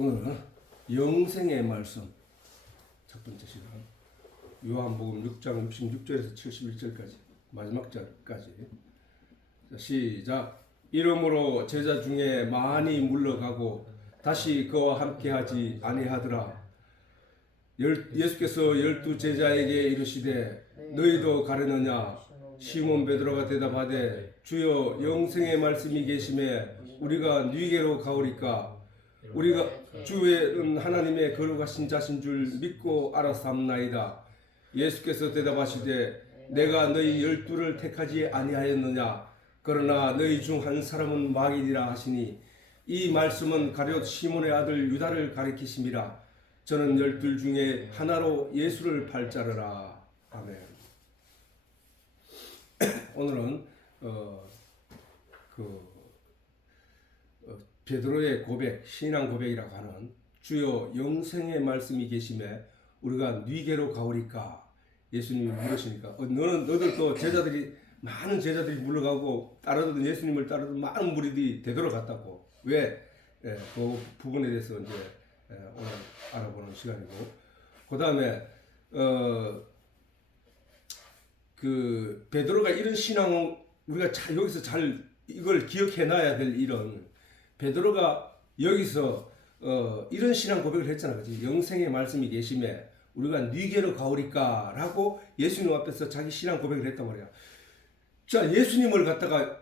오늘은 영생의 말씀 첫 번째 시간 요한복음 6장 66절에서 71절까지 마지막 절까지 시작. 이러므로 제자 중에 많이 물러가고 다시 그와 함께하지 아니하더라. 예수께서 12 제자에게 이르시되 너희도 가려느냐? 시몬 베드로가 대답하되 주여 영생의 말씀이 계심에 우리가 네게로 가오리까? 우리가 주의 하나님의 거룩하신 자신 줄 믿고 알았사옵나이다. 예수께서 대답하시되 내가 너희 12를 택하지 아니하였느냐? 그러나 너희 중 한 사람은 마귀니라 하시니 이 말씀은 가룟 시몬의 아들 유다를 가리키심이라. 저는 12 중에 하나로 예수를 팔자르라. 아멘. 오늘은 베드로의 고백, 신앙 고백이라고 하는 주여 영생의 말씀이 계심에 우리가 네게로 가오리까? 예수님이 물으시니까 너들도 제자들이 많은 제자들이 물러가고 따르던 예수님을 따르던 많은 무리들이 되돌아갔다고. 왜? 그 부분에 대해서 이제 오늘 알아보는 시간이고, 그 다음에 그 베드로가 이런 신앙을 우리가 여기서 잘 이걸 기억해놔야 될 일은, 베드로가 여기서 이런 신앙 고백을 했잖아, 그렇지? 영생의 말씀이 계심에 우리가 네게로 가오리까? 라고 예수님 앞에서 자기 신앙 고백을 했단 말이야. 자, 예수님을 갖다가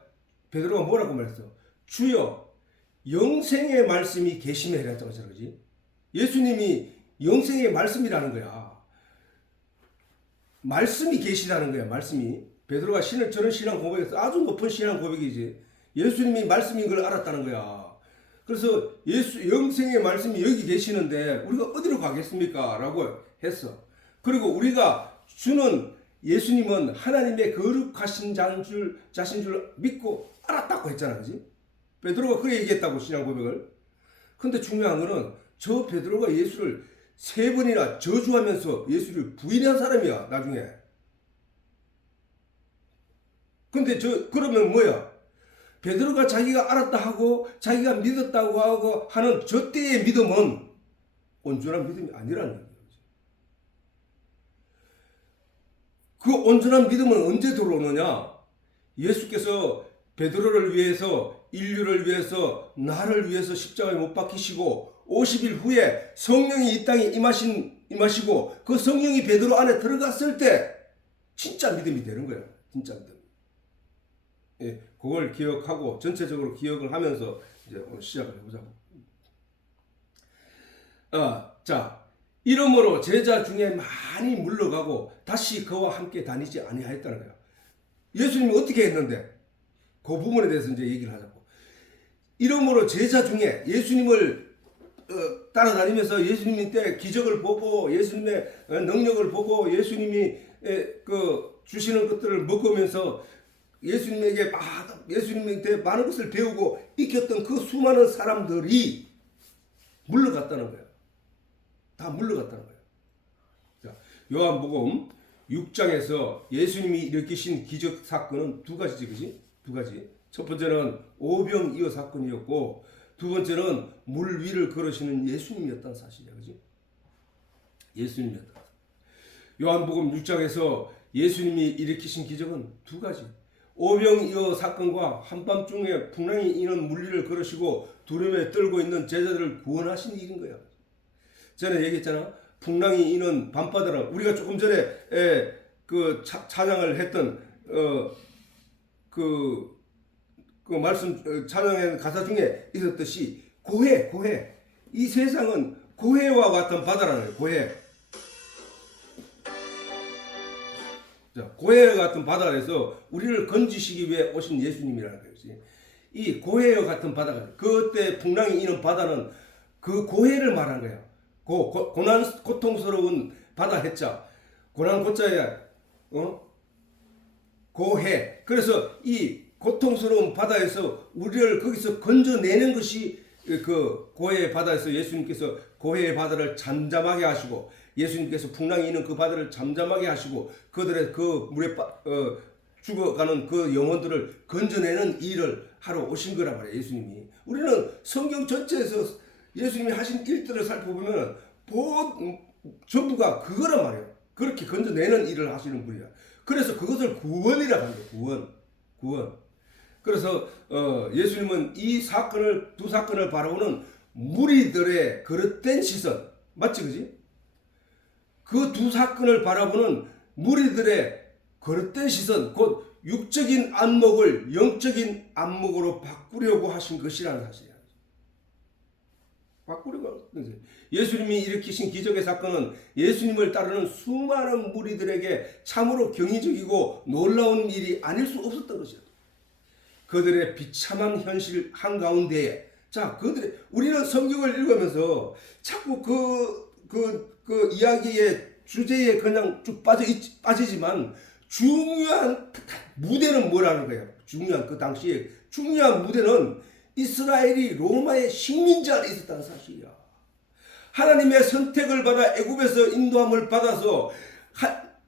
베드로가 뭐라고 말했어? 주여 영생의 말씀이 계심에 이랬다고 하잖아, 그렇지? 예수님이 영생의 말씀이라는 거야. 말씀이 계시라는 거야, 말씀이. 베드로가 저런 신앙 고백에서 아주 높은 신앙 고백이지. 예수님이 말씀인 걸 알았다는 거야. 그래서 영생의 말씀이 여기 계시는데 우리가 어디로 가겠습니까? 라고 했어. 그리고 우리가 주는 예수님은 하나님의 거룩하신 자신 줄 믿고 알았다고 했잖아, 그지? 베드로가 그래 얘기했다고, 신앙 고백을. 근데 중요한 거는 저 베드로가 예수를 3번이나 저주하면서 예수를 부인한 사람이야, 나중에. 근데 그러면 뭐야? 베드로가 자기가 알았다 하고 자기가 믿었다고 하고 하는 저 때의 믿음은 온전한 믿음이 아니라는 거예요. 그 온전한 믿음은 언제 들어오느냐? 예수께서 베드로를 위해서, 인류를 위해서, 나를 위해서 십자가에 못 박히시고 50일 후에 성령이 이 땅에 임하시고 그 성령이 베드로 안에 들어갔을 때 진짜 믿음이 되는 거예요. 진짜 믿음. 예, 그걸 기억하고 전체적으로 기억을 하면서 이제 오늘 시작을 해보자고. 자, 이러므로 제자 중에 많이 물러가고 다시 그와 함께 다니지 아니하였다는 거야. 예수님이 어떻게 했는데? 그 부분에 대해서 이제 얘기를 하자고. 이러므로 제자 중에 예수님을 따라다니면서 예수님이 때 기적을 보고 예수님의 능력을 보고 예수님이 주시는 것들을 먹으면서 예수님한테 많은 것을 배우고 익혔던 그 수많은 사람들이 물러갔다는 거예요. 다 물러갔다는 거예요. 자, 요한복음 6장에서 예수님이 일으키신 기적 사건은 두 가지지, 그지? 두 가지. 첫 번째는 오병이어 사건이었고, 두 번째는 물 위를 걸으시는 예수님이었다는 사실이야, 그지? 예수님이었다. 요한복음 6장에서 예수님이 일으키신 기적은 두 가지. 오병이어 사건과 한밤중에 풍랑이 이는 물리를 걸으시고 두려움에 떨고 있는 제자들을 구원하신 일인 거야. 전에 얘기했잖아. 풍랑이 이는 밤바다라. 우리가 조금 전에 찬양을 했던 그 말씀 찬양의 가사 중에 있었듯이 고해. 이 세상은 고해와 같은 바다라는 거예요. 고해. 자, 고해와 같은 바다에서 우리를 건지시기 위해 오신 예수님이라는 거지. 이 고해와 같은 바다가, 그때 풍랑이 이는 바다는 그 고해를 말한 거야. 고난 고통스러운 바다 해자. 고난 고자야. 고해. 그래서 이 고통스러운 바다에서 우리를 거기서 건져내는 것이 그 고해의 바다에서 예수님께서 고해의 바다를 잠잠하게 하시고, 예수님께서 풍랑이 있는 그 바다를 잠잠하게 하시고 그들의 그 물에 죽어가는 그 영혼들을 건져내는 일을 하러 오신 거란 말이에요, 예수님이. 우리는 성경 전체에서 예수님이 하신 일들을 살펴보면 전부가 그거란 말이에요. 그렇게 건져내는 일을 하시는 분이야. 그래서 그것을 구원이라고 하는 거예요. 구원. 그래서 예수님은 이 사건을, 두 사건을 바라보는 무리들의 그릇된 시선, 맞지, 그지? 그 두 사건을 바라보는 무리들의 그릇된 시선, 곧 육적인 안목을 영적인 안목으로 바꾸려고 하신 것이라는 사실이야. 바꾸려고. 예수님이 일으키신 기적의 사건은 예수님을 따르는 수많은 무리들에게 참으로 경이적이고 놀라운 일이 아닐 수 없었던 것이야. 그들의 비참한 현실 한가운데에, 우리는 성경을 읽으면서 자꾸 그 이야기의 주제에 그냥 쭉 빠지지만 중요한 무대는 뭐라는 거예요? 그 당시에 중요한 무대는 이스라엘이 로마의 식민지 아래 있었다는 사실이야. 하나님의 선택을 받아 애굽에서 인도함을 받아서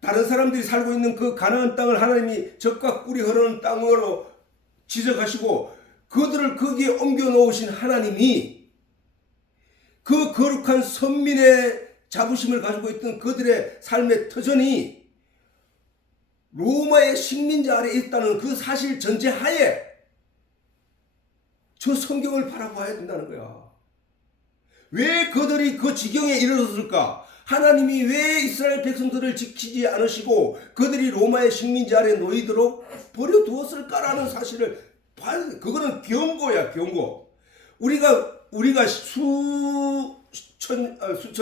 다른 사람들이 살고 있는 그 가나안 땅을 하나님이 젖과 꿀이 흐르는 땅으로 지적하시고 그들을 거기에 옮겨 놓으신 하나님이 그 거룩한 선민의 자부심을 가지고 있던 그들의 삶의 터전이 로마의 식민지 아래에 있다는 그 사실 전제하에 저 성경을 바라봐야 된다는 거야. 왜 그들이 그 지경에 이르렀을까? 하나님이 왜 이스라엘 백성들을 지키지 않으시고 그들이 로마의 식민지 아래 놓이도록 버려두었을까라는 사실을 봐야 돼. 그거는 경고야, 경고. 우리가 수천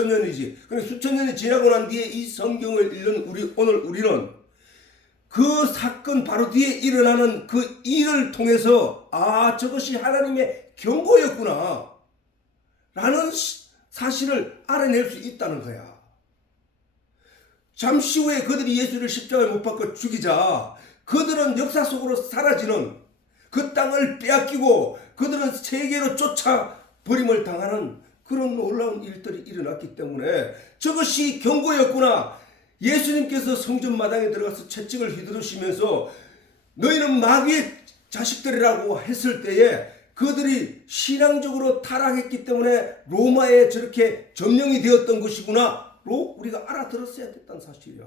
년이지. 그러니까 수천 년이 지나고 난 뒤에 이 성경을 읽는 오늘 우리는 그 사건 바로 뒤에 일어나는 그 일을 통해서 저것이 하나님의 경고였구나 라는 사실을 알아낼 수 있다는 거야. 잠시 후에 그들이 예수를 십자가에 못 박고 죽이자 그들은 역사 속으로 사라지는, 그 땅을 빼앗기고 그들은 세계로 쫓아버림을 당하는 그런 놀라운 일들이 일어났기 때문에 저것이 경고였구나. 예수님께서 성전 마당에 들어가서 채찍을 휘두르시면서 너희는 마귀의 자식들이라고 했을 때에 그들이 신앙적으로 타락했기 때문에 로마에 저렇게 점령이 되었던 것이구나로 우리가 알아들었어야 됐다는 사실이야.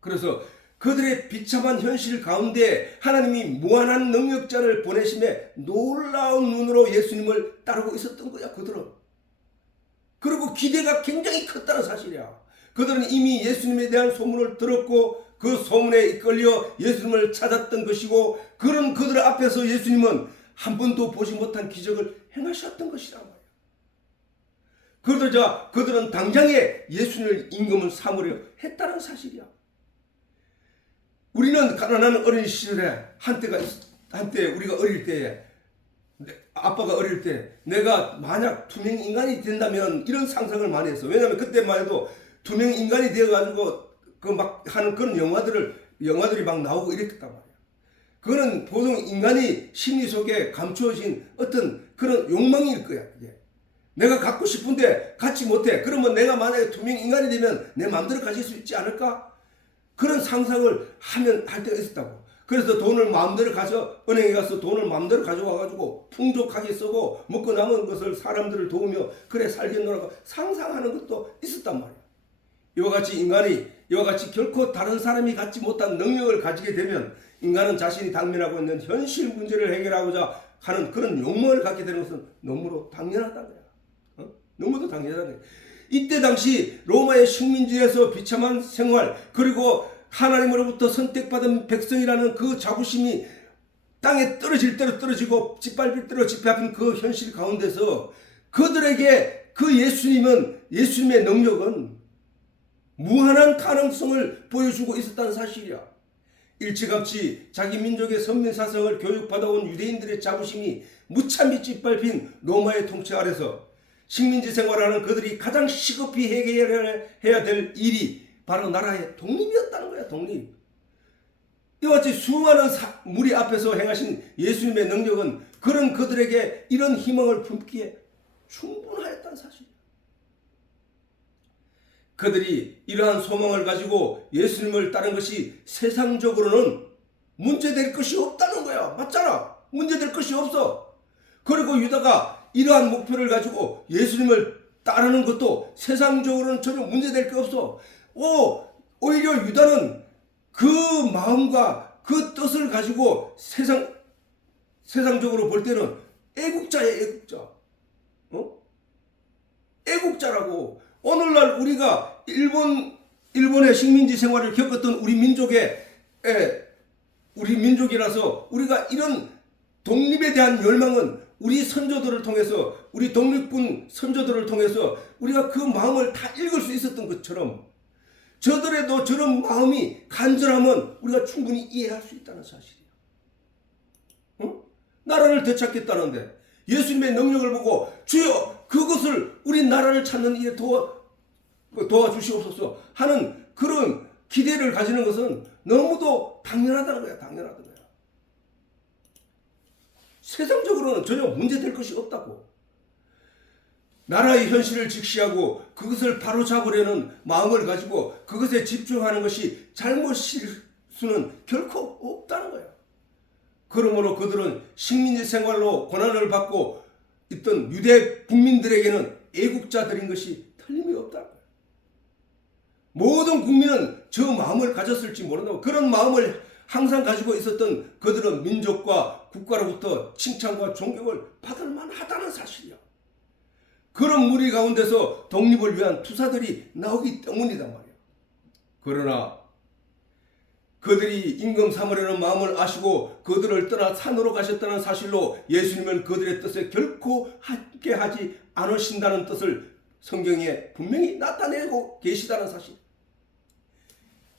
그래서 그들의 비참한 현실 가운데 하나님이 무한한 능력자를 보내심에 놀라운 눈으로 예수님을 따르고 있었던 거야, 그들은. 그리고 기대가 굉장히 컸다는 사실이야. 그들은 이미 예수님에 대한 소문을 들었고 그 소문에 이끌려 예수님을 찾았던 것이고 그런 그들 앞에서 예수님은 한 번도 보지 못한 기적을 행하셨던 것이란 말이야. 그들은 당장에 예수님을 임금을 삼으려 했다는 사실이야. 우리는 가난한 어린 시절에 한때 우리가 어릴 때에 아빠가 어릴 때 내가 만약 투명 인간이 된다면 이런 상상을 많이 했어. 왜냐하면 그때만 해도 투명 인간이 되어가지고 그 막 하는 그런 영화들이 막 나오고 이랬단 말이야. 그거는 보통 인간이 심리 속에 감추어진 어떤 그런 욕망일 거야. 이게. 내가 갖고 싶은데 갖지 못해. 그러면 내가 만약에 투명 인간이 되면 내 마음대로 가질 수 있지 않을까? 그런 상상을 할 때가 있었다고. 그래서 돈을 마음대로 은행에 가서 돈을 마음대로 가져와가지고 풍족하게 쓰고 먹고 남은 것을 사람들을 도우며 그래 살겠노라고 상상하는 것도 있었단 말이야. 이와 같이 결코 다른 사람이 갖지 못한 능력을 가지게 되면 인간은 자신이 당면하고 있는 현실 문제를 해결하고자 하는 그런 욕망을 갖게 되는 것은 너무도 당연하다는 거야. 너무도 당연하다는 거야. 이때 당시 로마의 식민지에서 비참한 생활, 그리고 하나님으로부터 선택받은 백성이라는 그 자부심이 땅에 떨어질 대로 떨어지고 짓밟힐 대로 짓밟힌 그 현실 가운데서 그들에게 그 예수님의 능력은 무한한 가능성을 보여주고 있었다는 사실이야. 일찌감치 자기 민족의 선민사상을 교육받아온 유대인들의 자부심이 무참히 짓밟힌 로마의 통치 아래서 식민지 생활하는 그들이 가장 시급히 해결해야 될 일이 바로 나라의 독립이었다는 거야. 독립. 이와 같이 수많은 무리 앞에서 행하신 예수님의 능력은 그런 그들에게 이런 희망을 품기에 충분하였다는 사실이야. 그들이 이러한 소망을 가지고 예수님을 따른 것이 세상적으로는 문제될 것이 없다는 거야. 맞잖아. 문제될 것이 없어. 그리고 유다가 이러한 목표를 가지고 예수님을 따르는 것도 세상적으로는 전혀 문제될 게 없어. 오히려 유다는 그 마음과 그 뜻을 가지고 세상적으로 볼 때는 애국자야, 애국자. 애국자라고. 오늘날 우리가 일본의 식민지 생활을 겪었던 우리 민족이라서 우리가 이런 독립에 대한 열망은 우리 선조들을 통해서, 우리 독립군 선조들을 통해서 우리가 그 마음을 다 읽을 수 있었던 것처럼 저들에도 저런 마음이 간절하면 우리가 충분히 이해할 수 있다는 사실이야. 나라를 되찾겠다는데 예수님의 능력을 보고 주여 그것을 우리 나라를 찾는 일에 도와주시옵소서 하는 그런 기대를 가지는 것은 너무도 당연하다는 거야. 당연하다는 거야. 세상적으로는 전혀 문제될 것이 없다고. 나라의 현실을 직시하고 그것을 바로잡으려는 마음을 가지고 그것에 집중하는 것이 잘못일 수는 결코 없다는 거야. 그러므로 그들은 식민지 생활로 고난을 받고 있던 유대 국민들에게는 애국자들인 것이 틀림이 없다는 거야. 모든 국민은 저 마음을 가졌을지 모른다고. 그런 마음을 항상 가지고 있었던 그들은 민족과 국가로부터 칭찬과 존경을 받을 만하다는 사실이야. 그런 무리 가운데서 독립을 위한 투사들이 나오기 때문이단 말이야. 그러나 그들이 임금 삼으려는 마음을 아시고 그들을 떠나 산으로 가셨다는 사실로 예수님은 그들의 뜻에 결코 함께하지 않으신다는 뜻을 성경에 분명히 나타내고 계시다는 사실.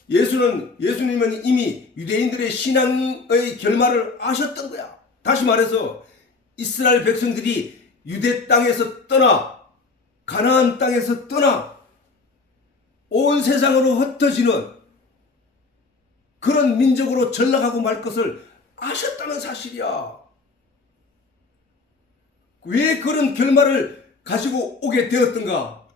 예수님은 이미 유대인들의 신앙의 결말을 아셨던 거야. 다시 말해서 이스라엘 백성들이 유대 땅에서 떠나 가나안 땅에서 떠나 온 세상으로 흩어지는 그런 민족으로 전락하고 말 것을 아셨다는 사실이야. 왜 그런 결말을 가지고 오게 되었던가?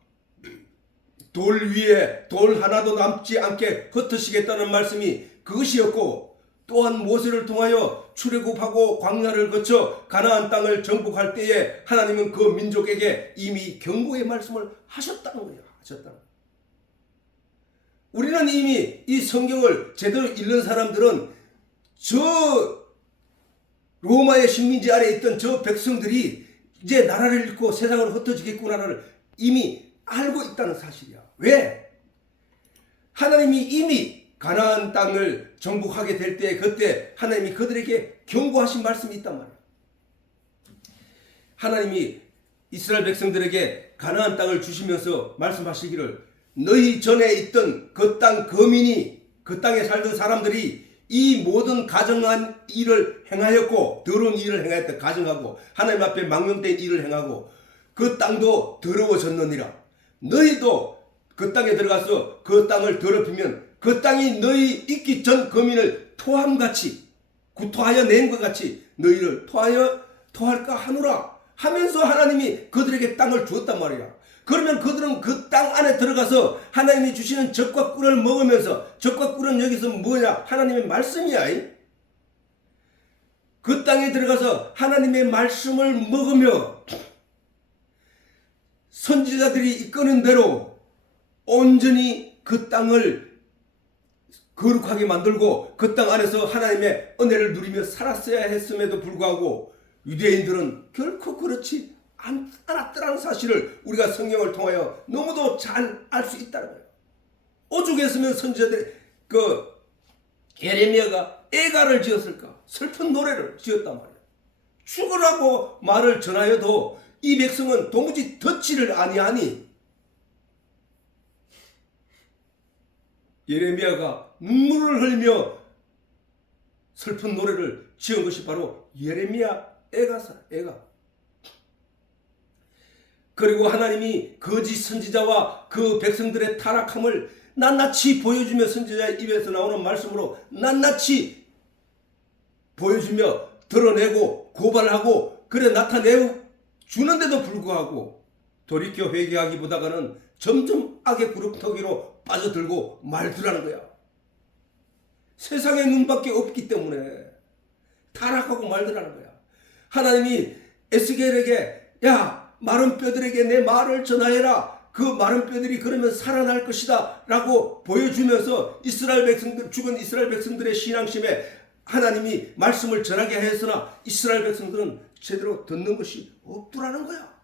돌 위에 돌 하나도 남지 않게 흩으시겠다는 말씀이 그것이었고, 또한 모세를 통하여 출애굽하고 광야를 거쳐 가나안 땅을 정복할 때에 하나님은 그 민족에게 이미 경고의 말씀을 하셨다는 거예요. 우리는 이미 이 성경을 제대로 읽는 사람들은 저 로마의 식민지 아래에 있던 저 백성들이 이제 나라를 잃고 세상으로 흩어지겠구나를 이미 알고 있다는 사실이야. 왜? 하나님이 이미 가나안 땅을 정복하게 될 때 그때 하나님이 그들에게 경고하신 말씀이 있단 말이야. 하나님이 이스라엘 백성들에게 가나안 땅을 주시면서 말씀하시기를 너희 전에 있던 그 땅 거민이 그 땅에 살던 사람들이 이 모든 가증한 일을 행하였고 더러운 일을 행하였다. 가증하고 하나님 앞에 망령된 일을 행하고 그 땅도 더러워졌느니라. 너희도 그 땅에 들어가서 그 땅을 더럽히면 그 땅이 너희 있기 전 거민을 토함같이 구토하여 낸 것 같이 너희를 토할까 하노라 하면서 하나님이 그들에게 땅을 주었단 말이야. 그러면 그들은 그 땅 안에 들어가서 하나님이 주시는 젖과 꿀을 먹으면서, 젖과 꿀은 여기서 뭐냐? 하나님의 말씀이야. 그 땅에 들어가서 하나님의 말씀을 먹으며 선지자들이 이끄는 대로 온전히 그 땅을 거룩하게 만들고 그 땅 안에서 하나님의 은혜를 누리며 살았어야 했음에도 불구하고 유대인들은 결코 그렇지 않았더라는 사실을 우리가 성경을 통하여 너무도 잘 알 수 있다는 거예요. 오죽했으면 선지자들이 예레미야가 애가를 지었을까? 슬픈 노래를 지었단 말이에요. 죽으라고 말을 전하여도 이 백성은 도무지 듣지를 아니하니 예레미야가 눈물을 흘리며 슬픈 노래를 지은 것이 바로 예레미야 애가. 그리고 하나님이 거짓 선지자와 그 백성들의 타락함을 낱낱이 보여주며 선지자의 입에서 나오는 말씀으로 낱낱이 보여주며 드러내고 고발하고 그래 나타내 주는데도 불구하고 돌이켜 회개하기보다는 점점 악의 구렁텅이로 빠져들고 말들라는 거야. 세상에 눈밖에 없기 때문에 타락하고 말들라는 거야. 하나님이 에스겔에게 야 마른 뼈들에게 내 말을 전하여라. 그 마른 뼈들이 그러면 살아날 것이다 라고 보여주면서 이스라엘 백성들, 죽은 이스라엘 백성들의 신앙심에 하나님이 말씀을 전하게 하였으나 이스라엘 백성들은 제대로 듣는 것이 없더라는 거야.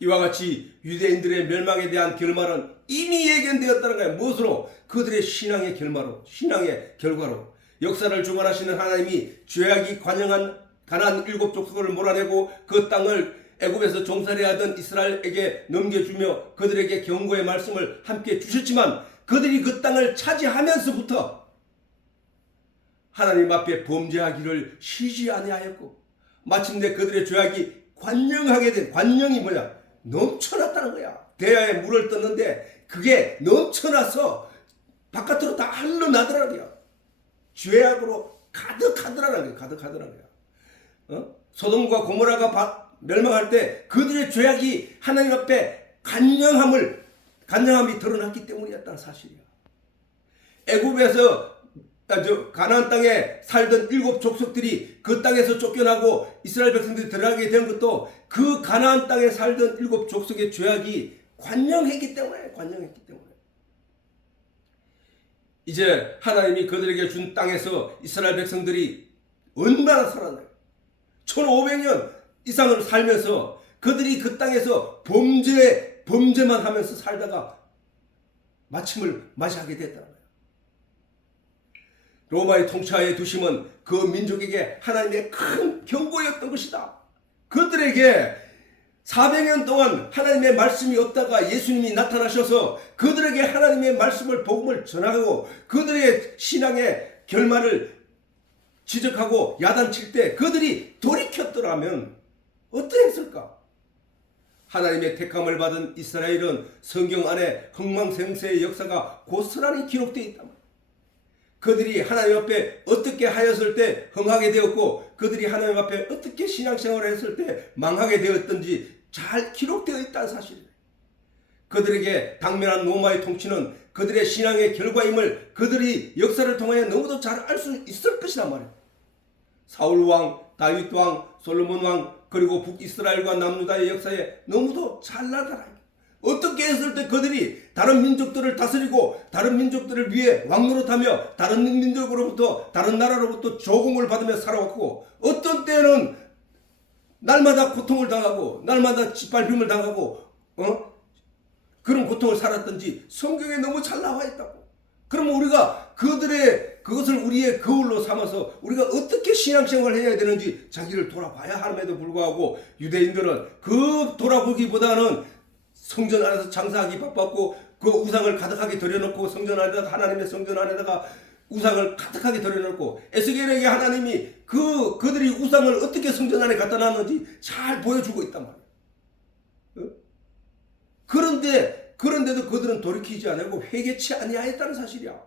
이와 같이 유대인들의 멸망에 대한 결말은 이미 예견되었다는 거야. 무엇으로? 그들의 신앙의 결말로, 신앙의 결과로. 역사를 주관하시는 하나님이 죄악이 관영한 가나안 일곱 족속을 몰아내고 그 땅을 애굽에서 종살이 하던 이스라엘에게 넘겨주며 그들에게 경고의 말씀을 함께 주셨지만 그들이 그 땅을 차지하면서부터 하나님 앞에 범죄하기를 쉬지 아니하였고 마침내 그들의 죄악이 관영하게 된, 관영이 뭐냐? 넘쳐났다는 거야. 대야에 물을 떴는데 그게 넘쳐나서 바깥으로 다 흘러나더라는 거야. 죄악으로 가득하더라는 거야. 가득하더라는 거야. 소돔과 고모라가 멸망할 때 그들의 죄악이 하나님 앞에 간영함이 드러났기 때문이었다는 사실이야. 애굽에서 가나안 땅에 살던 일곱 족속들이 그 땅에서 쫓겨나고 이스라엘 백성들이 들어가게 된 것도 그 가나안 땅에 살던 일곱 족속의 죄악이 관영했기 때문에. 이제 하나님이 그들에게 준 땅에서 이스라엘 백성들이 얼마나 살았나요? 1500년 이상을 살면서 그들이 그 땅에서 범죄만 하면서 살다가 마침을 맞이하게 됐다는 거예요. 로마의 통치하에 두심은 그 민족에게 하나님의 큰 경고였던 것이다. 그들에게 400년 동안 하나님의 말씀이 없다가 예수님이 나타나셔서 그들에게 하나님의 말씀을, 복음을 전하고 그들의 신앙의 결말을 지적하고 야단칠 때 그들이 돌이켰더라면 어떠했을까? 하나님의 택함을 받은 이스라엘은 성경 안에 흥망생쇠의 역사가 고스란히 기록되어 있다. 그들이 하나님 앞에 어떻게 하였을 때 흥하게 되었고 그들이 하나님 앞에 어떻게 신앙생활을 했을 때 망하게 되었던지 잘 기록되어 있다는 사실이에요. 그들에게 당면한 로마의 통치는 그들의 신앙의 결과임을 그들이 역사를 통하여 너무도 잘 알 수 있을 것이란 말이에요. 사울 왕, 다윗 왕, 솔로몬 왕, 그리고 북이스라엘과 남유다의 역사에 너무도 잘 나타나요. 어떻게 했을 때 그들이 다른 민족들을 다스리고 다른 민족들을 위해 왕노릇하며 다른 민족으로부터, 다른 나라로부터 조공을 받으며 살아왔고 어떤 때는 날마다 고통을 당하고 날마다 짓밟힘을 당하고 그런 고통을 살았던지 성경에 너무 잘 나와 있다고. 그러면 우리가 그것을 우리의 거울로 삼아서 우리가 어떻게 신앙생활을 해야 되는지 자기를 돌아봐야 함에도 불구하고 유대인들은 그 돌아보기보다는 성전 안에서 장사하기 바빴고 그 우상을 가득하게 들여놓고 성전 안에다가 하나님의 성전 안에다가 우상을 가득하게 들여놓고 에스겔에게 하나님이 그들이 우상을 어떻게 성전 안에 갖다 놨는지 잘 보여주고 있단 말이에요. 그런데도 그들은 돌이키지 않고 회개치 아니하였다는 사실이야.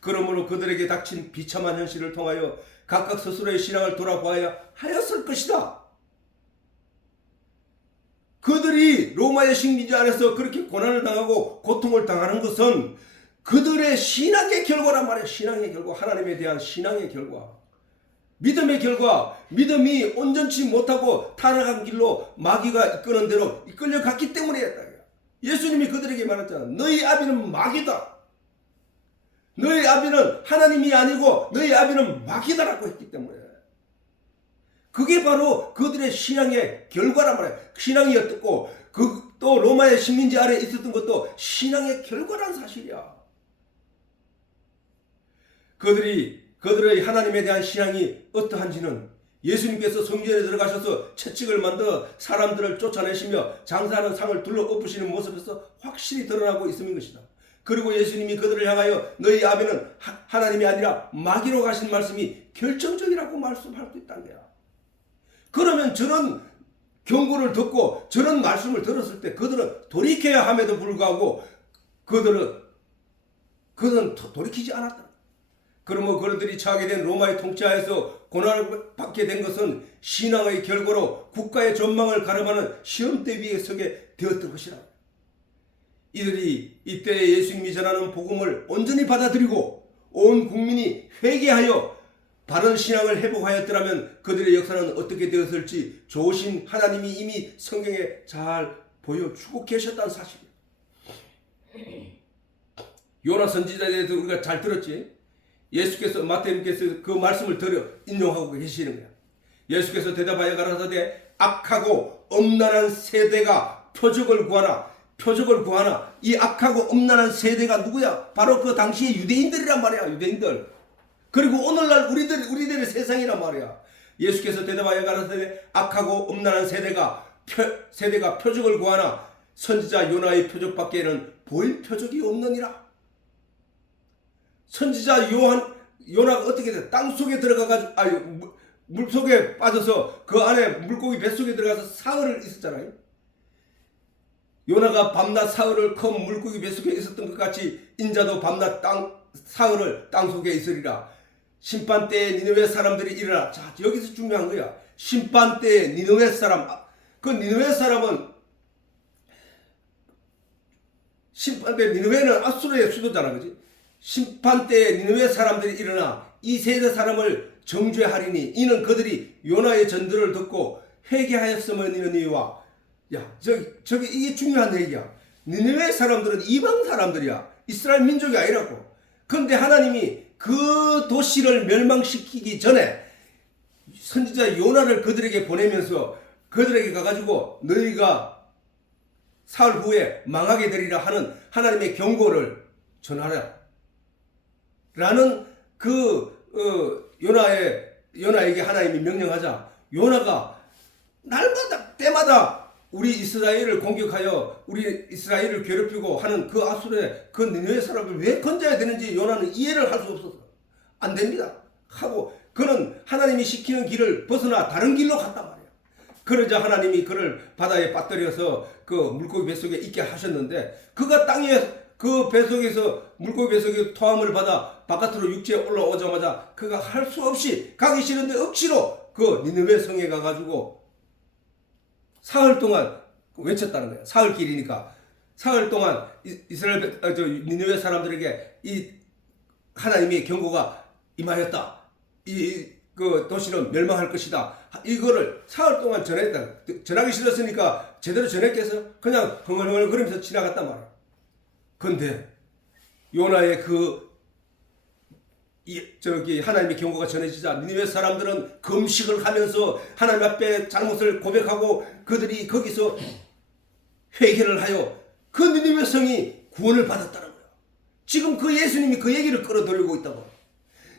그러므로 그들에게 닥친 비참한 현실을 통하여 각각 스스로의 신앙을 돌아보아야 하였을 것이다. 그들이 로마의 식민지 안에서 그렇게 고난을 당하고 고통을 당하는 것은 그들의 신앙의 결과란 말이에요. 신앙의 결과, 하나님에 대한 신앙의 결과, 믿음의 결과. 믿음이 온전치 못하고 타락한 길로 마귀가 이끄는 대로 이끌려갔기 때문이었다. 예수님이 그들에게 말했잖아. 너희 아비는 마귀다. 너희 아비는 하나님이 아니고 너희 아비는 마귀다라고 했기 때문에. 그게 바로 그들의 신앙의 결과란 말이에요. 신앙이었고 또 로마의 식민지 아래에 있었던 것도 신앙의 결과란 사실이야. 그들의 하나님에 대한 신앙이 어떠한지는 예수님께서 성전에 들어가셔서 채찍을 만들어 사람들을 쫓아내시며 장사하는 상을 둘러 엎으시는 모습에서 확실히 드러나고 있음인 것이다. 그리고 예수님이 그들을 향하여 너희 아비는 하나님이 아니라 마귀로 가신 말씀이 결정적이라고 말씀할 수 있다는 거야. 그러면 저런 경고를 듣고 저런 말씀을 들었을 때 그들은 돌이켜야 함에도 불구하고 그들은 돌이키지 않았다. 그러면 그들이 처하게 된 로마의 통치하에서 고난을 받게 된 것은 신앙의 결과로 국가의 전망을 가름하는 시험대 위에 서게 되었던 것이라. 이들이 이때 예수님이 전하는 복음을 온전히 받아들이고 온 국민이 회개하여 바른 신앙을 회복하였더라면 그들의 역사는 어떻게 되었을지 좋으신 하나님이 이미 성경에 잘 보여주고 계셨다는 사실이에요. 요나 선지자에 대해서 우리가 잘 들었지. 예수께서 마태님께서 그 말씀을 인용하고 계시는 거야. 예수께서 대답하여 가라사대 악하고 엄란한 세대가 표적을 구하나. 이 악하고 엄란한 세대가 누구야? 바로 그 당시의 유대인들이란 말이야. 유대인들. 그리고 오늘날 우리들의 세상이란 말이야. 예수께서 대답하여 가라사대 악하고 엄란한 세대가 표적을 구하나 선지자 요나의 표적밖에는 보일 표적이 없느니라. 선지자 요나가 어떻게 돼? 땅 속에 들어가가지고 물 속에 빠져서 그 안에 물고기 뱃속에 들어가서 사흘을 있었잖아요. 요나가 밤낮 사흘을 큰 물고기 뱃속에 있었던 것 같이 인자도 밤낮 사흘을 땅 속에 있으리라. 심판 때에 니느웨 사람들이 일어나. 자, 여기서 중요한 거야. 심판 때에 니느웨 사람. 그 니느웨 사람은 심판 때 니느웨는 아수르의 수도잖아, 그지? 심판 때에 니느웨 사람들이 일어나 이 세대 사람을 정죄하리니 이는 그들이 요나의 전도를 듣고 회개하였으므니와. 야, 저기 이게 중요한 얘기야. 니느웨 사람들은 이방 사람들이야. 이스라엘 민족이 아니라고. 그런데 하나님이 그 도시를 멸망시키기 전에 선지자 요나를 그들에게 보내면서 그들에게 가가지고 너희가 사흘 후에 망하게 되리라 하는 하나님의 경고를 전하라. 라는 요나에게 하나님이 명령하자 요나가 날마다 때마다 우리 이스라엘을 공격하여 우리 이스라엘을 괴롭히고 하는 그 아수르의 그 니느웨 사람을 왜 건져야 되는지 요나는 이해를 할 수 없어서 안 됩니다 하고 그는 하나님이 시키는 길을 벗어나 다른 길로 갔단 말이에요. 그러자 하나님이 그를 바다에 빠뜨려서 그 물고기 뱃속에 있게 하셨는데 그가 땅에 그 뱃속에서 물고기 뱃속에 토함을 받아 바깥으로 육지에 올라오자마자 그가 할 수 없이 가기 싫은데 억지로 그 니느웨 성에 가가지고 사흘 동안 외쳤다는 거예요. 사흘 길이니까 사흘 동안 니느웨 사람들에게 이 하나님의 경고가 임하였다. 그 도시는 멸망할 것이다. 이거를 사흘 동안 전했다. 전하기 싫었으니까 제대로 전했겠어? 그냥 흥얼흥얼 거리면서 지나갔단 말이야. 근데 요나의 하나님의 경고가 전해지자 니느웨 사람들은 금식을 하면서 하나님 앞에 잘못을 고백하고 그들이 거기서 회개를 하여 그 니느웨 성이 구원을 받았다는 거야. 지금 그 예수님이 그 얘기를 끌어들이고 있다고.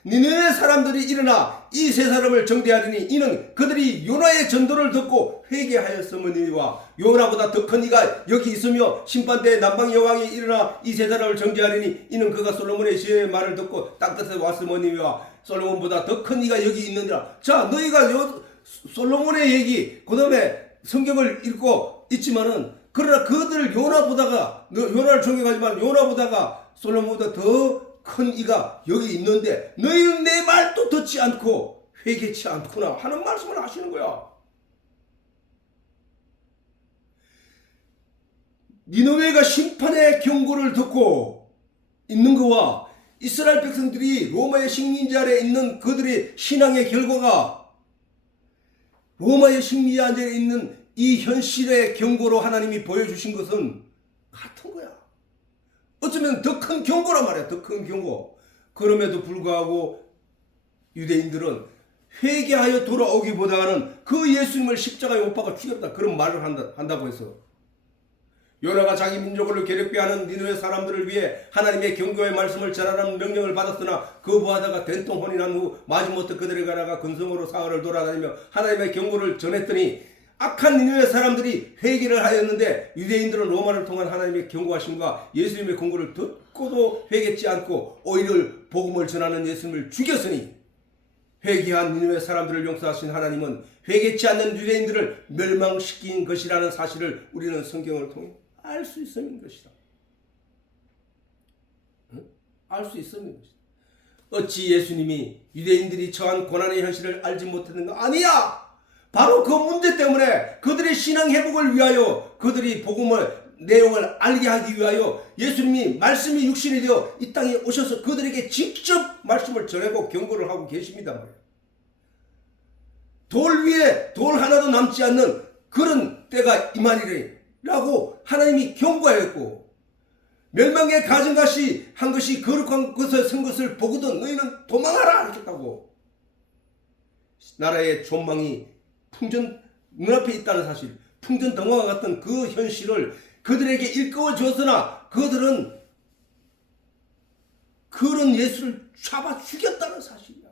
니느웨 사람들이 일어나 이 세 사람을 정죄하리니 이는 그들이 요나의 전도를 듣고 회개하였으므니와 요나보다 더 큰 이가 여기 있으며 심판대에 남방 여왕이 일어나 이 세 사람을 정죄하리니 이는 그가 솔로몬의 시의 말을 듣고 땅끝에 왔으므니와 솔로몬보다 더 큰 이가 여기 있느니라. 자, 너희가 솔로몬의 얘기 그 다음에 성경을 읽고 있지만은 그러나 그들 요나를 존경하지만 요나보다가 솔로몬보다 더 큰 이가 여기 있는데 너희는 내 말도 듣지 않고 회개치 않구나 하는 말씀을 하시는 거야. 니느웨가 심판의 경고를 듣고 있는 거와 이스라엘 백성들이 로마의 식민지 아래 있는 그들의 신앙의 결과가 로마의 식민지 아래 있는 이 현실의 경고로 하나님이 보여주신 것은 같은 거야. 어쩌면 더 큰 경고란 말이야. 더 큰 경고. 그럼에도 불구하고 유대인들은 회개하여 돌아오기보다는 그 예수님을 십자가에 못 박아 죽였다. 그런 말을 한다고 해서 요나가 자기 민족을 괴롭게 하는 니느웨 사람들을 위해 하나님의 경고의 말씀을 전하라는 명령을 받았으나 거부하다가 된통 혼인한 후 마지못해 그들에게 나가 근성으로 사흘을 돌아다니며 하나님의 경고를 전했더니 악한 니느웨 사람들이 회개를 하였는데 유대인들은 로마를 통한 하나님의 경고하심과 예수님의 공고를 듣고도 회개치 않고 오히려 복음을 전하는 예수님을 죽였으니 회개한 니느웨 사람들을 용서하신 하나님은 회개치 않는 유대인들을 멸망시킨 것이라는 사실을 우리는 성경을 통해 알 수 있음인 것이다. 알 수 있음인 것이다. 어찌 예수님이 유대인들이 처한 고난의 현실을 알지 못했는가? 아니야! 바로 그 문제 때문에 그들의 신앙 회복을 위하여 그들이 복음을 내용을 알게 하기 위하여 예수님이 말씀이 육신이 되어 이 땅에 오셔서 그들에게 직접 말씀을 전하고 경고를 하고 계십니다 말이에요. 돌 위에 돌 하나도 남지 않는 그런 때가 이만이라고 하나님이 경고하였고, 멸망의 가증같이 한 것이 거룩한 것을 선 것을 보거든 너희는 도망하라 하셨다고. 나라의 존망이 눈앞에 있다는 사실, 풍전등화와 같은 그 현실을 그들에게 일깨워 주었으나 그들은 그런 예수를 잡아 죽였다는 사실이야.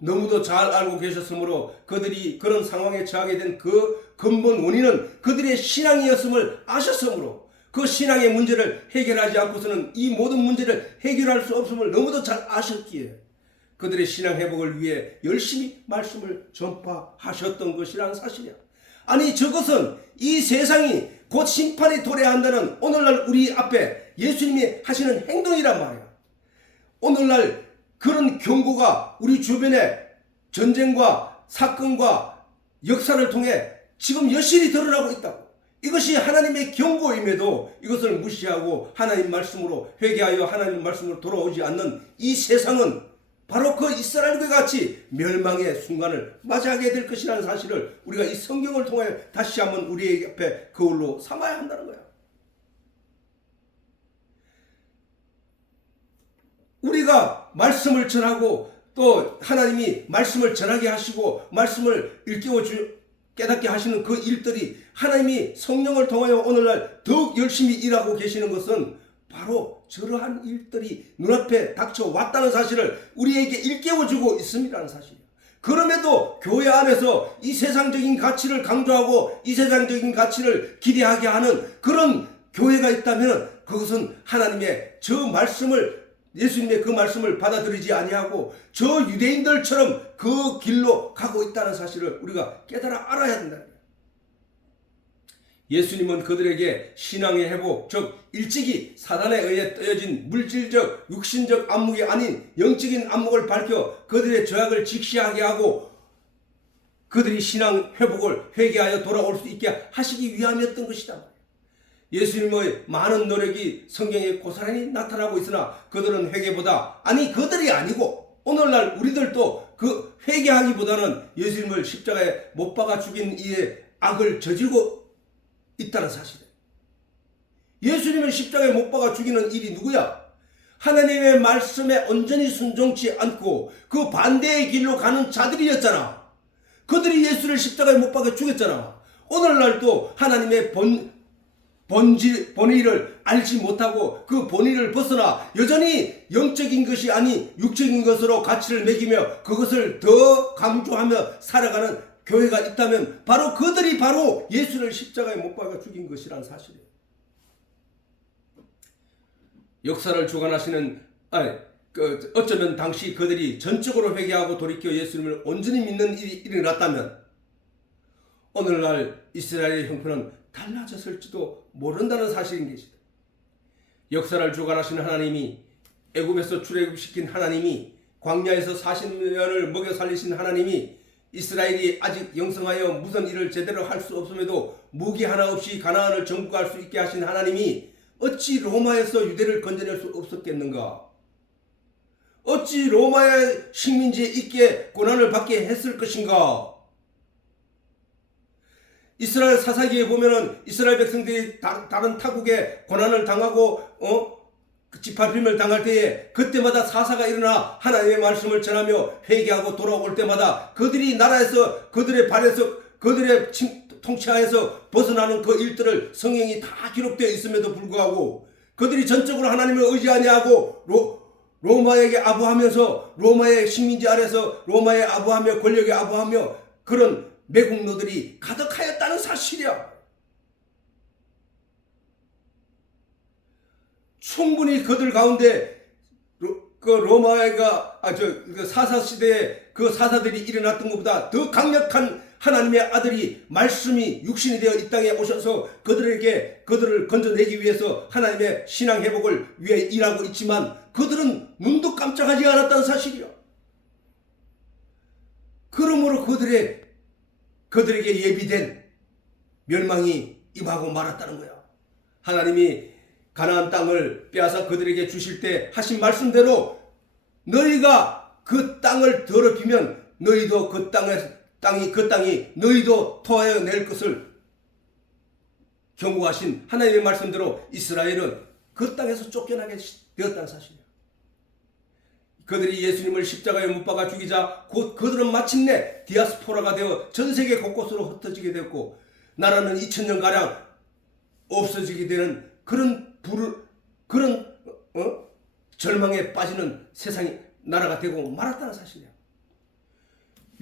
너무도 잘 알고 계셨으므로 그들이 그런 상황에 처하게 된 그 근본 원인은 그들의 신앙이었음을 아셨으므로 그 신앙의 문제를 해결하지 않고서는 이 모든 문제를 해결할 수 없음을 너무도 잘 아셨기에 그들의 신앙 회복을 위해 열심히 말씀을 전파하셨던 것이라는 사실이야. 아니, 저것은 이 세상이 곧 심판이 도래한다는 오늘날 우리 앞에 예수님이 하시는 행동이란 말이야. 오늘날 그런 경고가 우리 주변에 전쟁과 사건과 역사를 통해 지금 여실히 드러나고 있다고. 이것이 하나님의 경고임에도 이것을 무시하고 하나님 말씀으로 회개하여 하나님 말씀으로 돌아오지 않는 이 세상은 바로 그 이스라엘과 같이 멸망의 순간을 맞이하게 될 것이라는 사실을 우리가 이 성경을 통해 다시 한번 우리 앞에 거울로 삼아야 한다는 거야. 우리가 말씀을 전하고 또 하나님이 말씀을 전하게 하시고 말씀을 일깨워 깨닫게 하시는 그 일들이 하나님이 성령을 통하여 오늘날 더욱 열심히 일하고 계시는 것은 바로 저러한 일들이 눈앞에 닥쳐왔다는 사실을 우리에게 일깨워주고 있습니다는 사실이에요. 그럼에도 교회 안에서 이 세상적인 가치를 강조하고 이 세상적인 가치를 기대하게 하는 그런 교회가 있다면 그것은 하나님의 저 말씀을, 예수님의 그 말씀을 받아들이지 아니하고 저 유대인들처럼 그 길로 가고 있다는 사실을 우리가 깨달아 알아야 된다. 예수님은 그들에게 신앙의 회복, 즉 일찍이 사단에 의해 떠여진 물질적, 육신적 안목이 아닌 영적인 안목을 밝혀 그들의 죄악을 직시하게 하고 그들이 신앙 회복을 회개하여 돌아올 수 있게 하시기 위함이었던 것이다. 예수님의 많은 노력이 성경에 고스란히 나타나고 있으나 그들은 회개보다, 아니 그들이 아니고 오늘날 우리들도 그 회개하기보다는 예수님을 십자가에 못 박아 죽인 이의 악을 저지르고 있다는 사실이에요. 예수님을 십자가에 못 박아 죽이는 일이 누구야? 하나님의 말씀에 온전히 순종치 않고 그 반대의 길로 가는 자들이었잖아. 그들이 예수를 십자가에 못 박아 죽였잖아. 오늘날도 하나님의 본의를 알지 못하고 그 본의를 벗어나 여전히 영적인 것이 아닌 육적인 것으로 가치를 매기며 그것을 더 강조하며 살아가는 교회가 있다면 바로 그들이 바로 예수를 십자가에 못 박아 죽인 것이란 사실이에요. 역사를 주관하시는, 어쩌면 당시 그들이 전적으로 회개하고 돌이켜 예수님을 온전히 믿는 일이 일어났다면 오늘날 이스라엘의 형편은 달라졌을지도 모른다는 사실인 것이다. 역사를 주관하시는 하나님이, 애굽에서 출애굽시킨 하나님이, 광야에서 40년을 먹여 살리신 하나님이 이스라엘이 아직 영성하여 무슨 일을 제대로 할 수 없음에도 무기 하나 없이 가나안을 정복할 수 있게 하신 하나님이 어찌 로마에서 유대를 건져낼 수 없었겠는가? 어찌 로마의 식민지에 있게 고난을 받게 했을 것인가? 이스라엘 사사기에 보면은 이스라엘 백성들이 다른 타국에 고난을 당하고 짓밟힘을 당할 때에 그때마다 사사가 일어나 하나님의 말씀을 전하며 회개하고 돌아올 때마다 그들이 나라에서 그들의 발에서 그들의 통치하에서 벗어나는 그 일들을 성경이 다 기록되어 있음에도 불구하고 그들이 전적으로 하나님을 의지하지 않고 로마에게 아부하면서 로마의 식민지 아래서 로마에 아부하며 권력에 아부하며 그런 매국노들이 가득하였다는 사실이야. 충분히 그들 가운데 그 로마가 사사 시대에 그 사사들이 일어났던 것보다 더 강력한 하나님의 아들이 말씀이 육신이 되어 이 땅에 오셔서 그들을 건져내기 위해서 하나님의 신앙 회복을 위해 일하고 있지만 그들은 눈도 깜짝하지 않았다는 사실이요. 그러므로 그들에게 예비된 멸망이 임하고 말았다는 거야. 하나님이 가나안 땅을 빼앗아 그들에게 주실 때 하신 말씀대로 너희가 그 땅을 더럽히면 너희도 그 땅이 너희도 토하여 낼 것을 경고하신 하나님의 말씀대로 이스라엘은 그 땅에서 쫓겨나게 되었다는 사실이에요. 그들이 예수님을 십자가에 못 박아 죽이자 곧 그들은 마침내 디아스포라가 되어 전 세계 곳곳으로 흩어지게 되었고 나라는 2000년가량 없어지게 되는 그런 절망에 빠지는 세상이 나라가 되고 말았다는 사실이에요.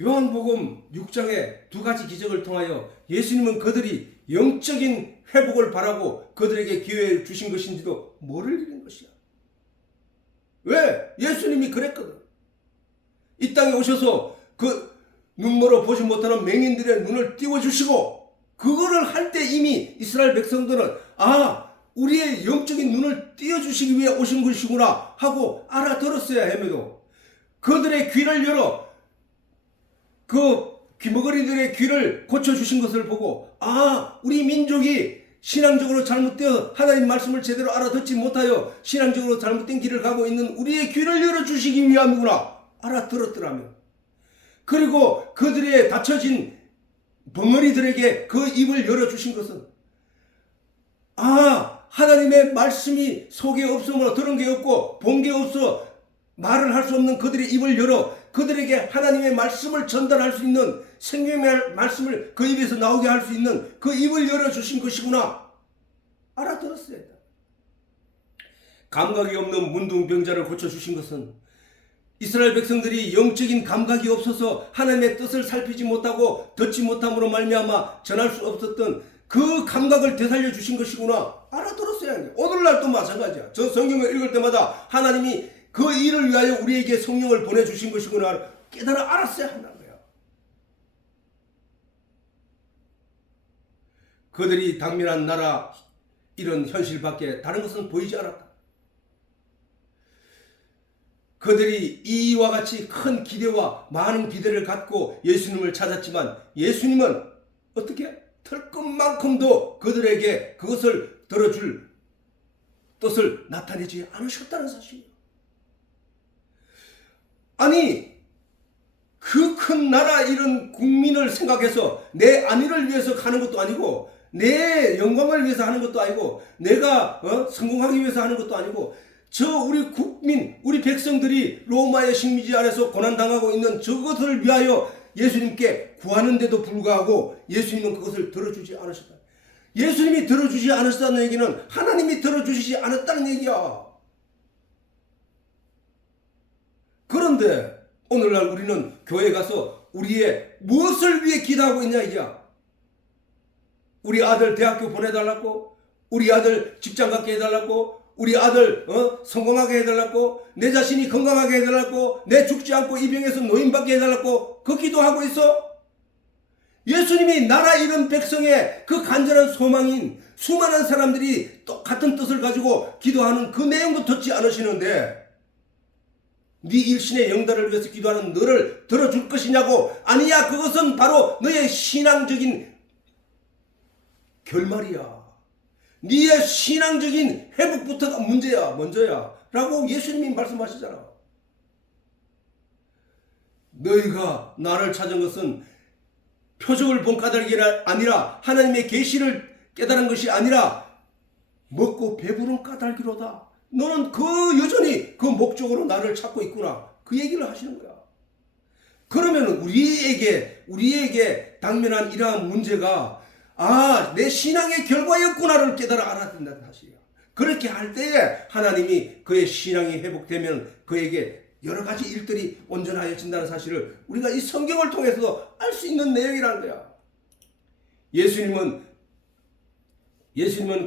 요한복음 6장의 두 가지 기적을 통하여 예수님은 그들이 영적인 회복을 바라고 그들에게 기회를 주신 것인지도 모르는 것이야. 왜? 예수님이 그랬거든. 이 땅에 오셔서 그 눈멀어 보지 못하는 맹인들의 눈을 띄워주시고 그거를 할 때 이미 이스라엘 백성들은 우리의 영적인 눈을 띄워주시기 위해 오신 것이구나 하고 알아들었어야 함에도 그들의 귀를 열어 그 귀머거리들의 귀를 고쳐주신 것을 보고 우리 민족이 신앙적으로 잘못되어 하나님 말씀을 제대로 알아듣지 못하여 신앙적으로 잘못된 길을 가고 있는 우리의 귀를 열어주시기 위함이구나 알아들었더라면 그리고 그들의 닫혀진 벙어리들에게 그 입을 열어주신 것은 하나님의 말씀이 속에 없으므로 들은 게 없고 본 게 없어 말을 할 수 없는 그들의 입을 열어 그들에게 하나님의 말씀을 전달할 수 있는 생명의 말씀을 그 입에서 나오게 할 수 있는 그 입을 열어주신 것이구나 알아들었어야 했다. 감각이 없는 문둥병자를 고쳐주신 것은 이스라엘 백성들이 영적인 감각이 없어서 하나님의 뜻을 살피지 못하고 듣지 못함으로 말미암아 전할 수 없었던 그 감각을 되살려 주신 것이구나 알아들었어야 해요. 오늘날도 마찬가지야. 저 성경을 읽을 때마다 하나님이 그 일을 위하여 우리에게 성령을 보내주신 것이구나 깨달아 알았어야 한다는 거야. 그들이 당면한 나라 이런 현실밖에 다른 것은 보이지 않았다. 그들이 이와 같이 큰 기대와 많은 기대를 갖고 예수님을 찾았지만 예수님은 어떻게 털끝만큼도 그들에게 그것을 들어줄 뜻을 나타내지 않으셨다는 사실이에요. 아니 그 큰 나라 이런 국민을 생각해서 내 안위를 위해서 가는 것도 아니고 내 영광을 위해서 하는 것도 아니고 내가 성공하기 위해서 하는 것도 아니고 저 우리 국민 우리 백성들이 로마의 식민지 아래서 고난당하고 있는 저것을 위하여 예수님께 구하는데도 불구하고 예수님은 그것을 들어주지 않으셨다. 예수님이 들어주지 않으셨다는 얘기는 하나님이 들어주시지 않았다는 얘기야. 그런데 오늘날 우리는 교회에 가서 우리의 무엇을 위해 기도하고 있냐 이야. 우리 아들 대학교 보내달라고, 우리 아들 직장 갖게 해달라고, 우리 아들 성공하게 해달라고, 내 자신이 건강하게 해달라고, 내 죽지 않고 이 병에서 노인받게 해달라고 그 기도하고 있어? 예수님이 나라 잃은 백성의 그 간절한 소망인 수많은 사람들이 똑같은 뜻을 가지고 기도하는 그 내용도 듣지 않으시는데 네 일신의 영달을 위해서 기도하는 너를 들어줄 것이냐고. 아니야, 그것은 바로 너의 신앙적인 결말이야. 네의 신앙적인 회복부터가 문제야, 먼저야 라고 예수님이 말씀하시잖아. 너희가 나를 찾은 것은 표적을 본 까닭이 아니라 하나님의 계시를 깨달은 것이 아니라 먹고 배부른 까닭이로다. 너는 여전히 그 목적으로 나를 찾고 있구나. 그 얘기를 하시는 거야. 그러면 우리에게 당면한 이러한 문제가 내 신앙의 결과였구나를 깨달아 알아야 된다는 사실이야. 그렇게 할 때에 하나님이 그의 신앙이 회복되면 그에게 여러 가지 일들이 온전하여진다는 사실을 우리가 이 성경을 통해서도 알 수 있는 내용이라는 거야. 예수님은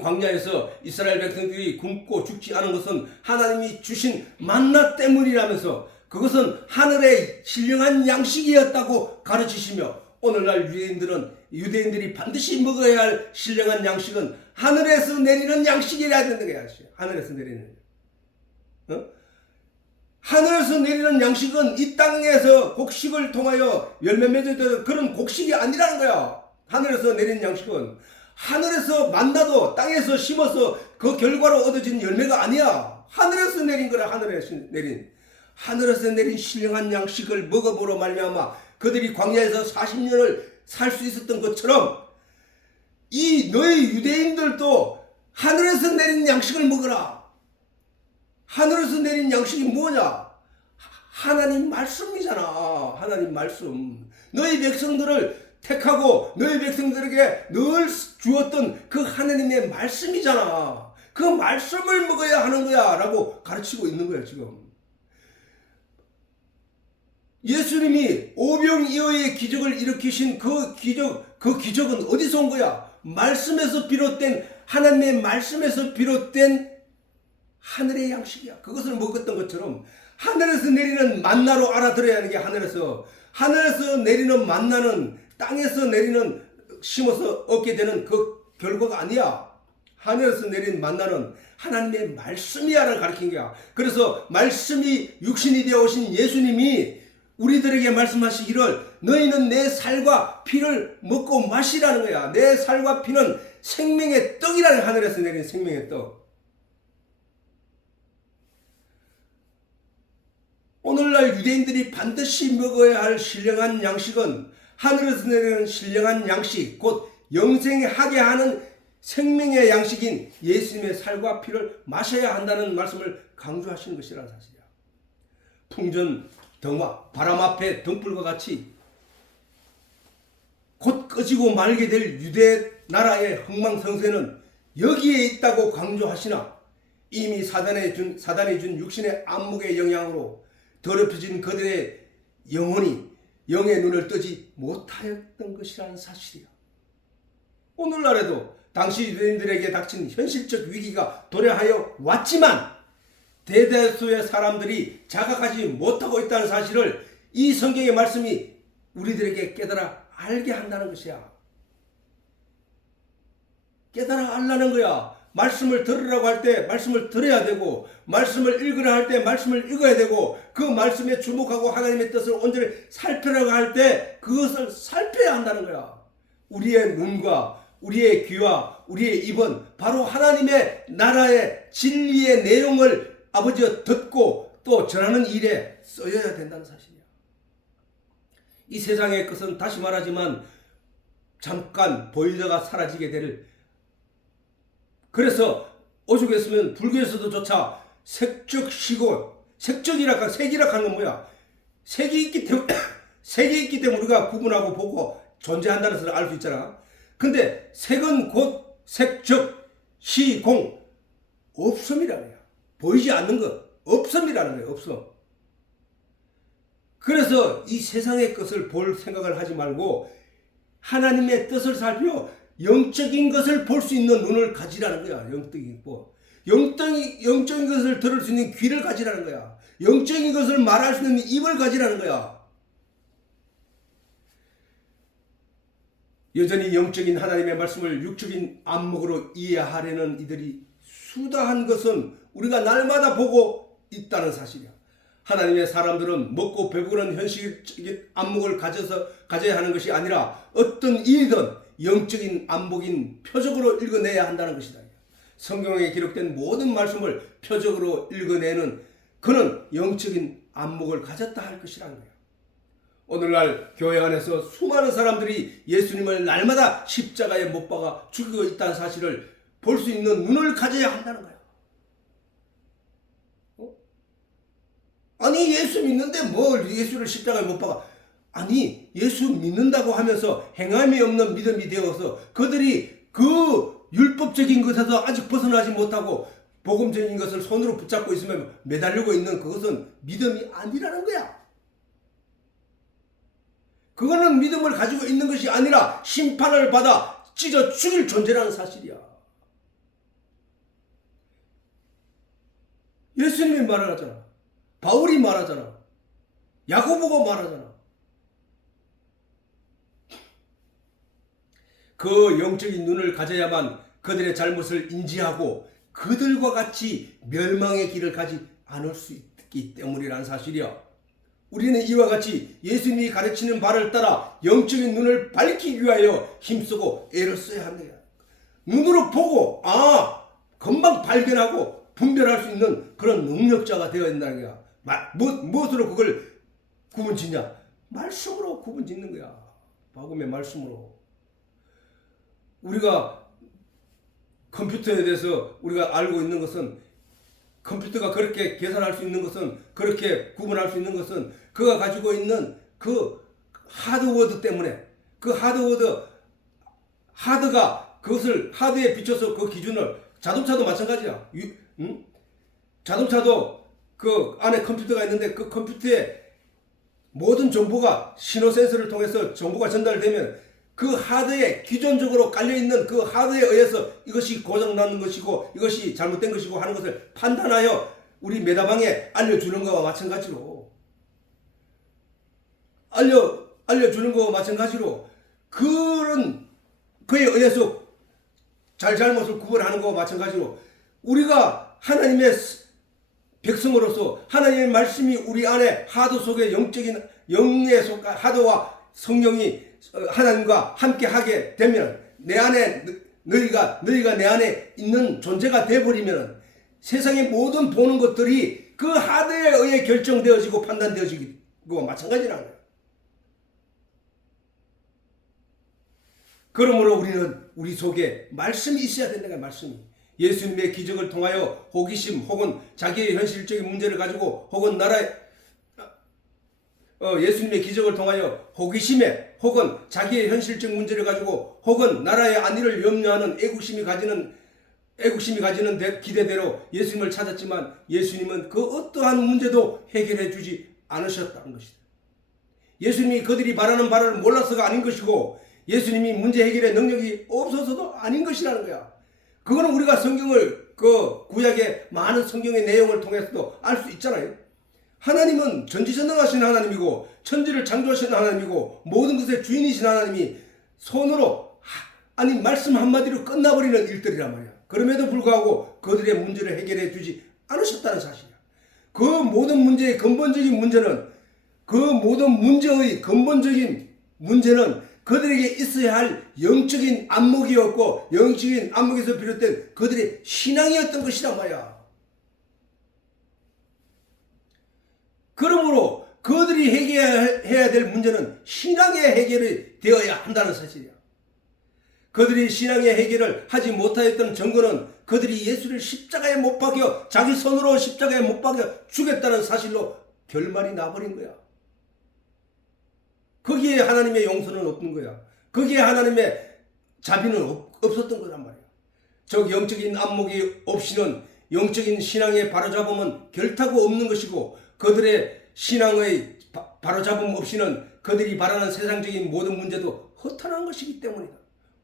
광야에서 이스라엘 백성들이 굶고 죽지 않은 것은 하나님이 주신 만나 때문이라면서 그것은 하늘의 신령한 양식이었다고 가르치시며 오늘날 유대인들이 반드시 먹어야 할 신령한 양식은 하늘에서 내리는 양식이라야 된다는 거야. 하늘에서 내리는. 하늘에서 내리는 양식은 이 땅에서 곡식을 통하여 열매 맺어야 되는 그런 곡식이 아니라는 거야. 하늘에서 내리는 양식은 하늘에서 만나도 땅에서 심어서 그 결과로 얻어진 열매가 아니야. 하늘에서 내린 거라. 하늘에서 내린 신령한 양식을 먹어보러 말미암아 그들이 광야에서 40년을 살 수 있었던 것처럼 이 너희 유대인들도 하늘에서 내린 양식을 먹어라. 하늘에서 내린 양식이 뭐냐? 하나님 말씀이잖아. 하나님 말씀. 너희 백성들을 택하고 너희 백성들에게 늘 주었던 그 하나님의 말씀이잖아. 그 말씀을 먹어야 하는 거야 라고 가르치고 있는 거야 지금. 예수님이 오병이어의 기적을 일으키신 그 기적은 어디서 온 거야? 말씀에서 비롯된, 하나님의 말씀에서 비롯된 하늘의 양식이야. 그것을 먹었던 것처럼 하늘에서 내리는 만나로 알아들어야 하는 게 하늘에서 내리는 만나는 땅에서 내리는 심어서 얻게 되는 그 결과가 아니야. 하늘에서 내린 만나는 하나님의 말씀이야를 가르친 거야. 그래서 말씀이 육신이 되어 오신 예수님이 우리들에게 말씀하시기를 너희는 내 살과 피를 먹고 마시라는 거야. 내 살과 피는 생명의 떡이라는, 하늘에서 내린 생명의 떡. 오늘날 유대인들이 반드시 먹어야 할 신령한 양식은 하늘에서 내리는 신령한 양식, 곧 영생하게 하는 생명의 양식인 예수님의 살과 피를 마셔야 한다는 말씀을 강조하시는 것이라는 사실이야. 풍전, 등화, 바람 앞에 등불과 같이 곧 꺼지고 말게 될 유대 나라의 흥망성쇠는 여기에 있다고 강조하시나 이미 사단이 준 육신의 안목의 영향으로 더럽혀진 그들의 영혼이 영의 눈을 뜨지 못하였던 것이라는 사실이야. 오늘날에도 당시 유대인들에게 닥친 현실적 위기가 도래하여 왔지만 대다수의 사람들이 자각하지 못하고 있다는 사실을 이 성경의 말씀이 우리들에게 깨달아 알게 한다는 것이야. 깨달아 알라는 거야. 말씀을 들으라고 할 때 말씀을 들어야 되고, 말씀을 읽으라 할 때 말씀을 읽어야 되고, 그 말씀에 주목하고 하나님의 뜻을 온전히 살펴라고 할 때 그것을 살펴야 한다는 거야. 우리의 눈과 우리의 귀와 우리의 입은 바로 하나님의 나라의 진리의 내용을 아버지가 듣고 또 전하는 일에 쓰여야 된다는 사실이야. 이 세상의 것은 다시 말하지만 잠깐 보이다가 사라지게 될, 그래서 오죽했으면 불교에서도 색적시고, 색적이라 색이라 하는 건 뭐야? 색이 있기 때문에 우리가 구분하고 보고 존재한다는 것을 알 수 있잖아. 근데 색은 곧 색적, 시공, 없음이라는 거야. 보이지 않는 것, 없음이라는 거야. 없음. 그래서 이 세상의 것을 볼 생각을 하지 말고 하나님의 뜻을 살펴 영적인 것을 볼 수 있는 눈을 가지라는 거야. 영적인 것을 들을 수 있는 귀를 가지라는 거야. 영적인 것을 말할 수 있는 입을 가지라는 거야. 여전히 영적인 하나님의 말씀을 육적인 안목으로 이해하려는 이들이 수다한 것은 우리가 날마다 보고 있다는 사실이야. 하나님의 사람들은 먹고 배부른 현실적인 안목을 가져야 하는 것이 아니라 어떤 일이든 영적인 안목인 표적으로 읽어내야 한다는 것이다. 성경에 기록된 모든 말씀을 표적으로 읽어내는 그는 영적인 안목을 가졌다 할 것이라는 거야. 오늘날 교회 안에서 수많은 사람들이 예수님을 날마다 십자가에 못 박아 죽이고 있다는 사실을 볼 수 있는 눈을 가져야 한다는 거야. 아니 예수 믿는데 뭘 예수를 십자가에 못 박아. 아니 예수 믿는다고 하면서 행함이 없는 믿음이 되어서 그들이 그 율법적인 것에서 아직 벗어나지 못하고 복음적인 것을 손으로 붙잡고 있으면 매달리고 있는 그것은 믿음이 아니라는 거야. 그거는 믿음을 가지고 있는 것이 아니라 심판을 받아 찢어 죽일 존재라는 사실이야. 예수님이 말하잖아. 바울이 말하잖아. 야고보가 말하잖아. 그 영적인 눈을 가져야만 그들의 잘못을 인지하고 그들과 같이 멸망의 길을 가지 않을 수 있기 때문이라는 사실이야. 우리는 이와 같이 예수님이 가르치는 바를 따라 영적인 눈을 밝히기 위하여 힘쓰고 애를 써야 합니다. 눈으로 보고 금방 발견하고 분별할 수 있는 그런 능력자가 되어야 된다는 거야. 무엇으로 그걸 구분 짓냐? 말씀으로 구분 짓는 거야. 복음의 말씀으로. 우리가 컴퓨터에 대해서 우리가 알고 있는 것은, 컴퓨터가 그렇게 계산할 수 있는 것은, 그렇게 구분할 수 있는 것은 그가 가지고 있는 그 하드워드 때문에, 그 하드가 그것을 하드에 비춰서 그 기준을, 자동차도 마찬가지야. 자동차도 그 안에 컴퓨터가 있는데 그 컴퓨터에 모든 정보가 신호 센서를 통해서 정보가 전달되면 그 하드에 기존적으로 깔려있는 그 하드에 의해서 이것이 고장나는 것이고 이것이 잘못된 것이고 하는 것을 판단하여 우리 메다방에 알려주는 것과 마찬가지로 알려주는 것과 마찬가지로 그런 그에 의해서 잘못을 구분하는 것과 마찬가지로 우리가 하나님의 백성으로서 하나님의 말씀이 우리 안에 하드 속에 영적인 영의 속 하드와 성령이 하나님과 함께 하게 되면 내 안에 너희가 내 안에 있는 존재가 되어버리면 세상의 모든 보는 것들이 그 하드에 의해 결정되어지고 판단되어지고 마찬가지라는 거예요. 그러므로 우리는 우리 속에 말씀이 있어야 된다는 거예요. 말씀이. 예수님의 기적을 통하여 호기심 혹은 자기의 현실적인 문제를 가지고 혹은 예수님의 기적을 통하여 호기심에 혹은 자기의 현실적 문제를 가지고 혹은 나라의 안위를 염려하는 애국심이 가지는 기대대로 예수님을 찾았지만 예수님은 그 어떠한 문제도 해결해 주지 않으셨다는 것이다. 예수님이 그들이 바라는 바를 몰라서가 아닌 것이고 예수님이 문제 해결의 능력이 없어서도 아닌 것이라는 거야. 그거는 우리가 성경을 그 구약의 많은 성경의 내용을 통해서도 알 수 있잖아요. 하나님은 전지전능하신 하나님이고 천지를 창조하신 하나님이고 모든 것의 주인이신 하나님이 손으로 말씀 한마디로 끝나버리는 일들이란 말이야. 그럼에도 불구하고 그들의 문제를 해결해 주지 않으셨다는 사실이야. 그 모든 문제의 근본적인 문제는 그 모든 문제의 근본적인 문제는 그들에게 있어야 할 영적인 안목이었고 영적인 안목에서 비롯된 그들의 신앙이었던 것이란 말이야. 그러므로 그들이 해결해야 될 문제는 신앙의 해결이 되어야 한다는 사실이야. 그들이 신앙의 해결을 하지 못하였던 증거는 그들이 예수를 십자가에 못 박여 자기 손으로 십자가에 못 박여 죽였다는 사실로 결말이 나버린 거야. 거기에 하나님의 용서는 없는 거야. 거기에 하나님의 자비는 없었던 거란 말이야. 즉 영적인 안목이 없이는 영적인 신앙의 바로잡음은 결타고 없는 것이고 그들의 신앙의 바로잡음 없이는 그들이 바라는 세상적인 모든 문제도 허탄한 것이기 때문이다.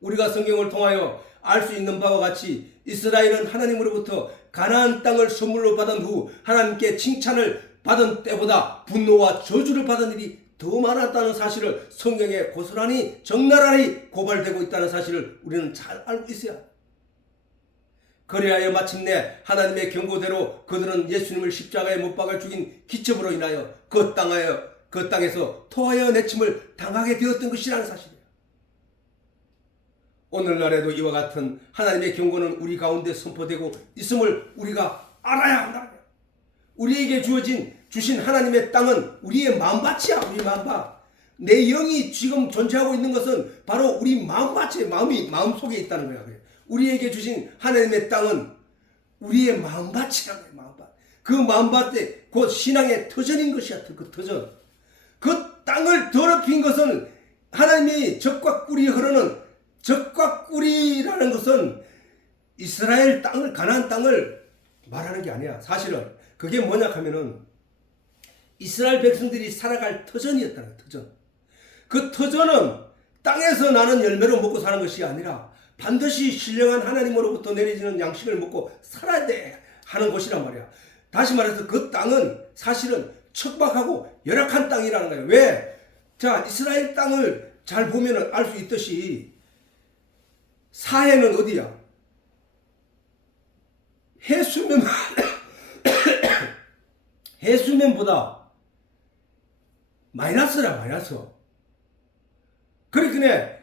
우리가 성경을 통하여 알 수 있는 바와 같이 이스라엘은 하나님으로부터 가나안 땅을 선물로 받은 후 하나님께 칭찬을 받은 때보다 분노와 저주를 받은 일이 더 많았다는 사실을 성경에 고스란히 적나라하게 고발되고 있다는 사실을 우리는 잘 알고 있어야. 그리하여 마침내 하나님의 경고대로 그들은 예수님을 십자가에 못 박아 죽인 기첩으로 인하여 그 땅에서 토하여 내침을 당하게 되었던 것이라는 사실이에요. 오늘날에도 이와 같은 하나님의 경고는 우리 가운데 선포되고 있음을 우리가 알아야 한다. 우리에게 주신 하나님의 땅은 우리의 마음밭이야. 우리 마음밭. 내 영이 지금 존재하고 있는 것은 바로 우리 마음밭에 마음속에 있다는 거야. 우리에게 주신 하나님의 땅은 우리의 마음밭이라는 거야. 마음밭. 그 마음밭에 곧 신앙의 터전인 것이야. 그 터전. 그 땅을 더럽힌 것은 하나님이 적과 꿀이 흐르는 적과 꿀이라는 것은 이스라엘 땅을 가나안 땅을 말하는 게 아니야. 사실은 그게 뭐냐 하면은 이스라엘 백성들이 살아갈 터전이었다는 거야. 터전. 그 터전은 땅에서 나는 열매로 먹고 사는 것이 아니라 반드시 신령한 하나님으로부터 내려지는 양식을 먹고 살아야 돼 하는 것이란 말이야. 다시 말해서 그 땅은 사실은 척박하고 열악한 땅이라는 거예요. 왜? 자, 이스라엘 땅을 잘 보면 알 수 있듯이 사해는 어디야? 해수면보다 마이너스라 마이너스. 그러니까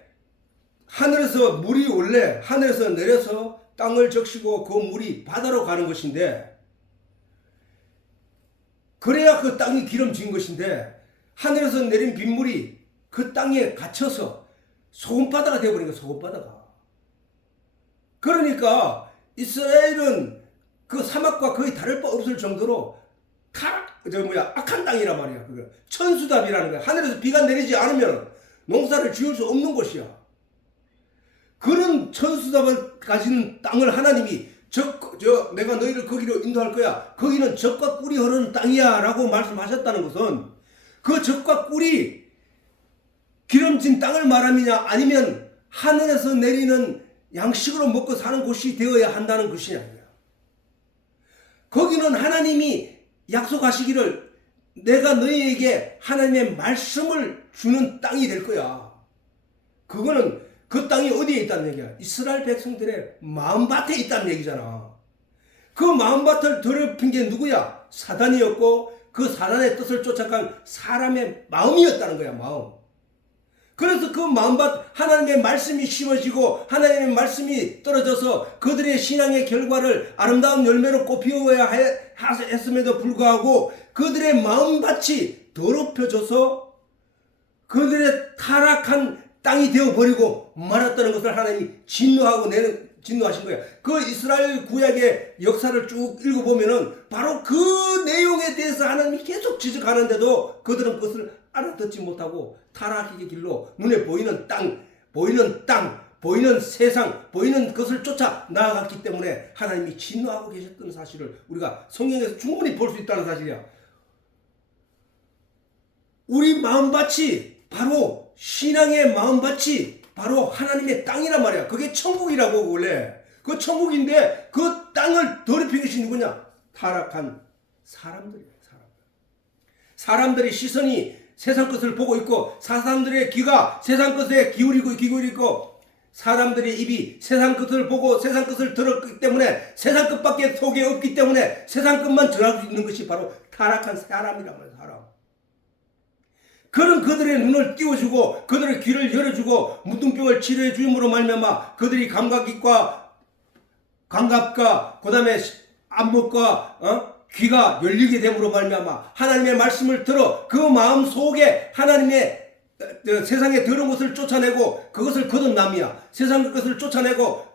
하늘에서 물이 원래 하늘에서 내려서 땅을 적시고 그 물이 바다로 가는 것인데, 그래야 그 땅이 기름진 것인데, 하늘에서 내린 빗물이 그 땅에 갇혀서 소금바다가 되어버린 거야. 소금바다가. 그러니까 이스라엘은 그 사막과 거의 다를 바 없을 정도로 악한 땅이란 말이야. 그거 천수답이라는 거야. 하늘에서 비가 내리지 않으면 농사를 지을 수 없는 곳이야. 그런 천수답을 가진 땅을 하나님이 내가 너희를 거기로 인도할 거야. 거기는 젖과 꿀이 흐르는 땅이야 라고 말씀하셨다는 것은, 그 젖과 꿀이 기름진 땅을 말함이냐, 아니면 하늘에서 내리는 양식으로 먹고 사는 곳이 되어야 한다는 것이냐. 거기는 하나님이 약속하시기를 내가 너희에게 하나님의 말씀을 주는 땅이 될 거야. 그거는 그 땅이 어디에 있다는 얘기야? 이스라엘 백성들의 마음밭에 있다는 얘기잖아. 그 마음밭을 더럽힌 게 누구야? 사단이었고, 그 사단의 뜻을 쫓아간 사람의 마음이었다는 거야. 마음. 그래서 그 마음밭, 하나님의 말씀이 심어지고 하나님의 말씀이 떨어져서 그들의 신앙의 결과를 아름다운 열매로 꽃피워야 했음에도 불구하고 그들의 마음밭이 더럽혀져서 그들의 타락한 땅이 되어버리고 말았다는 것을 하나님이 진노하신 거야. 그 이스라엘 구약의 역사를 쭉 읽어보면은 바로 그 내용에 대해서 하나님이 계속 지적하는데도 그들은 그것을 알아듣지 못하고 타락의 길로 눈에 보이는 땅, 보이는 세상, 보이는 것을 쫓아 나아갔기 때문에 하나님이 진노하고 계셨던 사실을 우리가 성경에서 충분히 볼 수 있다는 사실이야. 우리 마음밭이 바로 신앙의 마음밭이 바로 하나님의 땅이란 말이야. 그게 천국이라고 원래. 그 천국인데 그 땅을 더럽힌 것이 누구냐? 타락한 사람들이야. 사람들의 시선이 세상 것을 보고 있고, 사람들의 귀가 세상 것에 기울이고 있고, 사람들의 입이 세상 것을 보고 세상 것을 들었기 때문에, 세상 것밖에 속에 없기 때문에 세상 것만 전하고 있는 것이 바로 타락한 사람이란 말이야. 사람. 그런 그들의 눈을 띄워주고 그들의 귀를 열어주고 문둥병을 치료해 주므로 말미암아 그들이 감각과 그 다음에 안목과 귀가 열리게 됨으로 말미암아 하나님의 말씀을 들어 그 마음 속에 하나님의 세상의 더러운 것을 쫓아내고 그것을 거듭남이야. 세상 것을 쫓아내고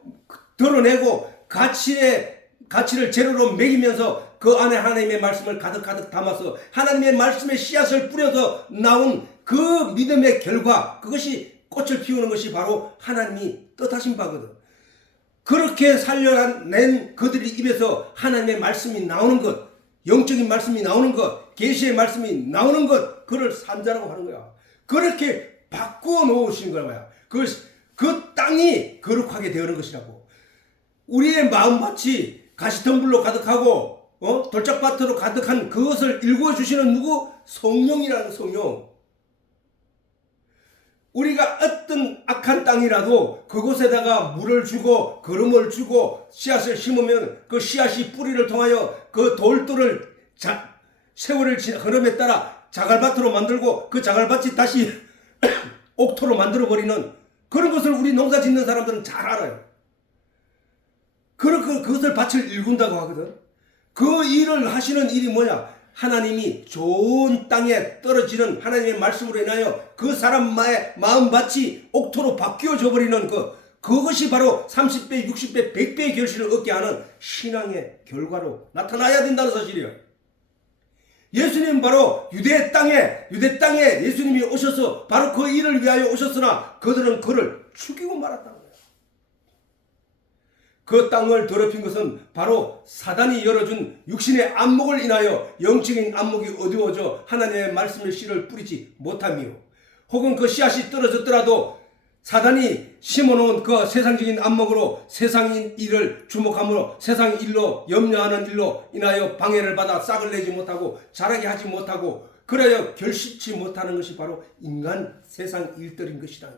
드러내고 가치를 재료로 먹이면서 그 안에 하나님의 말씀을 가득 담아서 하나님의 말씀의 씨앗을 뿌려서 나온 그 믿음의 결과, 그것이 꽃을 피우는 것이 바로 하나님이 뜻하신 바거든. 그렇게 살려낸 그들의 입에서 하나님의 말씀이 나오는 것, 영적인 말씀이 나오는 것, 계시의 말씀이 나오는 것, 그를 산자라고 하는 거야. 그렇게 바꾸어 놓으신 거야. 그 땅이 거룩하게 되어는 것이라고. 우리의 마음밭이 가시덤불로 가득하고 돌짝밭으로 가득한 그것을 일구어 주시는 누구? 성령이라는 성령. 우리가 어떤 악한 땅이라도 그곳에다가 물을 주고 거름을 주고 씨앗을 심으면 그 씨앗이 뿌리를 통하여 그 돌들을 세월의 흐름에 따라 자갈밭으로 만들고 그 자갈밭이 다시 옥토로 만들어버리는 그런 것을 우리 농사 짓는 사람들은 잘 알아요. 그것을 밭을 일군다고 하거든. 그 일을 하시는 일이 뭐냐? 하나님이 좋은 땅에 떨어지는 하나님의 말씀으로 인하여 그 사람의 마음밭이 옥토로 바뀌어져 버리는 그것이 바로 30배, 60배, 100배의 결실을 얻게 하는 신앙의 결과로 나타나야 된다는 사실이에요. 예수님은 바로 유대 땅에 예수님이 오셔서 바로 그 일을 위하여 오셨으나 그들은 그를 죽이고 말았다는 거예요. 그 땅을 더럽힌 것은 바로 사단이 열어준 육신의 안목을 인하여 영적인 안목이 어두워져 하나님의 말씀의 씨를 뿌리지 못함이요. 혹은 그 씨앗이 떨어졌더라도 사단이 심어놓은 그 세상적인 안목으로 세상인 일을 주목함으로 세상 일로 염려하는 일로 인하여 방해를 받아 싹을 내지 못하고 자라게 하지 못하고 그래야 결실치 못하는 것이 바로 인간 세상 일들인 것이다.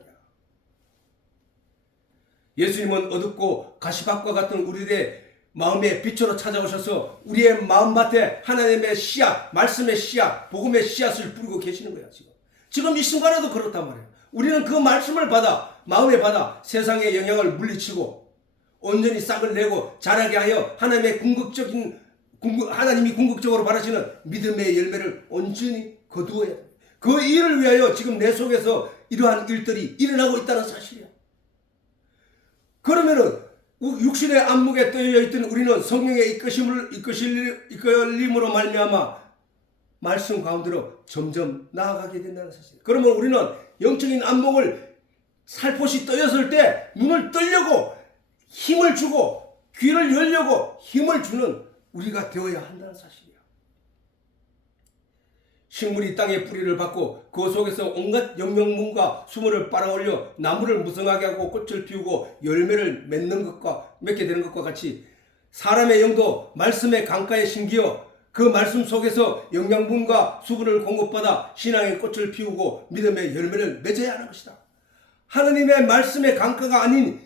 예수님은 어둡고 가시밭과 같은 우리의 마음의 빛으로 찾아오셔서 우리의 마음밭에 하나님의 씨앗, 말씀의 씨앗, 복음의 씨앗을 뿌리고 계시는 거야. 지금 이 순간에도 그렇단 말이에요. 우리는 그 말씀을 받아 마음에 받아 세상의 영향을 물리치고 온전히 싹을 내고 자라게 하여 하나님이 궁극적으로 바라시는 믿음의 열매를 온전히 거두어야 돼. 그 일을 위하여 지금 내 속에서 이러한 일들이 일어나고 있다는 사실이야. 그러면은 육신의 안목에 떠여 있던 우리는 성령의 이끌림으로 말미암아 말씀 가운데로 점점 나아가게 된다는 사실. 그러면 우리는 영적인 안목을 살포시 떠였을 때 눈을 뜨려고 힘을 주고 귀를 열려고 힘을 주는 우리가 되어야 한다는 사실이야. 식물이 땅에 뿌리를 받고 그 속에서 온갖 영양분과 수분을 빨아올려 나무를 무성하게 하고 꽃을 피우고 열매를 맺게 되는 것과 같이 사람의 영도 말씀의 강가에 심기어 그 말씀 속에서 영양분과 수분을 공급받아 신앙의 꽃을 피우고 믿음의 열매를 맺어야 하는 것이다. 하나님의 말씀의 강가가 아닌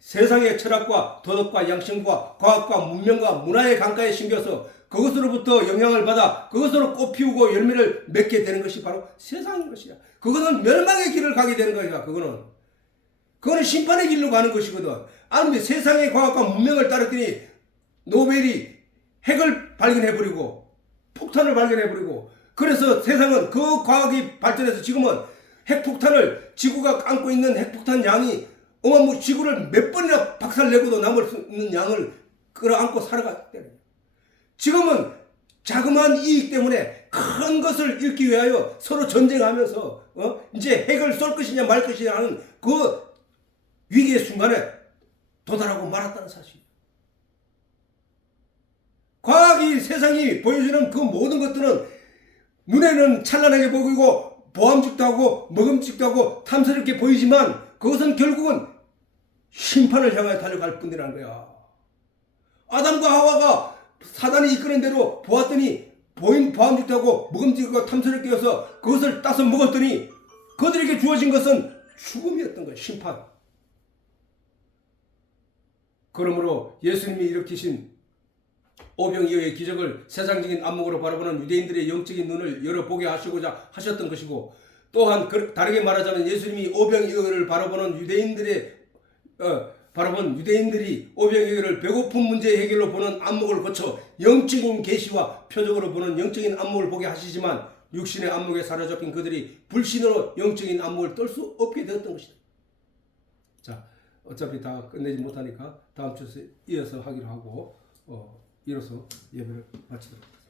세상의 철학과 도덕과 양심과 과학과 문명과 문화의 강가에 심겨서 그것으로부터 영향을 받아 그것으로 꽃 피우고 열매를 맺게 되는 것이 바로 세상인 것이야. 그것은 멸망의 길을 가게 되는 거야. 그거는 심판의 길로 가는 것이거든. 아니 세상의 과학과 문명을 따랐더니 노벨이 핵을 발견해버리고 폭탄을 발견해버리고 그래서 세상은 그 과학이 발전해서 지금은 핵폭탄을 지구가 안고 있는 핵폭탄 양이 지구를 몇 번이나 박살내고도 남을 수 있는 양을 끌어안고 살아가기 때문에 지금은 자그마한 이익 때문에 큰 것을 잃기 위하여 서로 전쟁하면서 이제 핵을 쏠 것이냐 말 것이냐 하는 그 위기의 순간에 도달하고 말았다는 사실. 과학이 세상이 보여주는 그 모든 것들은 눈에는 찬란하게 보이고 보암직도 하고 먹음직도 하고 탐스럽게 보이지만 그것은 결국은 심판을 향하여 달려갈 뿐이라는 거야. 아담과 하와가 사단이 이끄는 대로 보았더니 보암직도 하고 먹음직하고 탐스럽게 해서 그것을 따서 먹었더니 그들에게 주어진 것은 죽음이었던 거야. 심판. 그러므로 예수님이 일으키신 오병이어의 기적을 세상적인 안목으로 바라보는 유대인들의 영적인 눈을 열어보게 하시고자 하셨던 것이고 또한 다르게 말하자면 예수님이 오병이어를 바라본 유대인들이 오병이어를 배고픈 문제 해결로 보는 안목을 거쳐 영적인 계시와 표적으로 보는 영적인 안목을 보게 하시지만 육신의 안목에 사로잡힌 그들이 불신으로 영적인 안목을 뜰 수 없게 되었던 것이다. 자, 어차피 다 끝내지 못하니까 다음 주에 이어서 하기로 하고 이로써 예배를 마치도록 하겠습니다.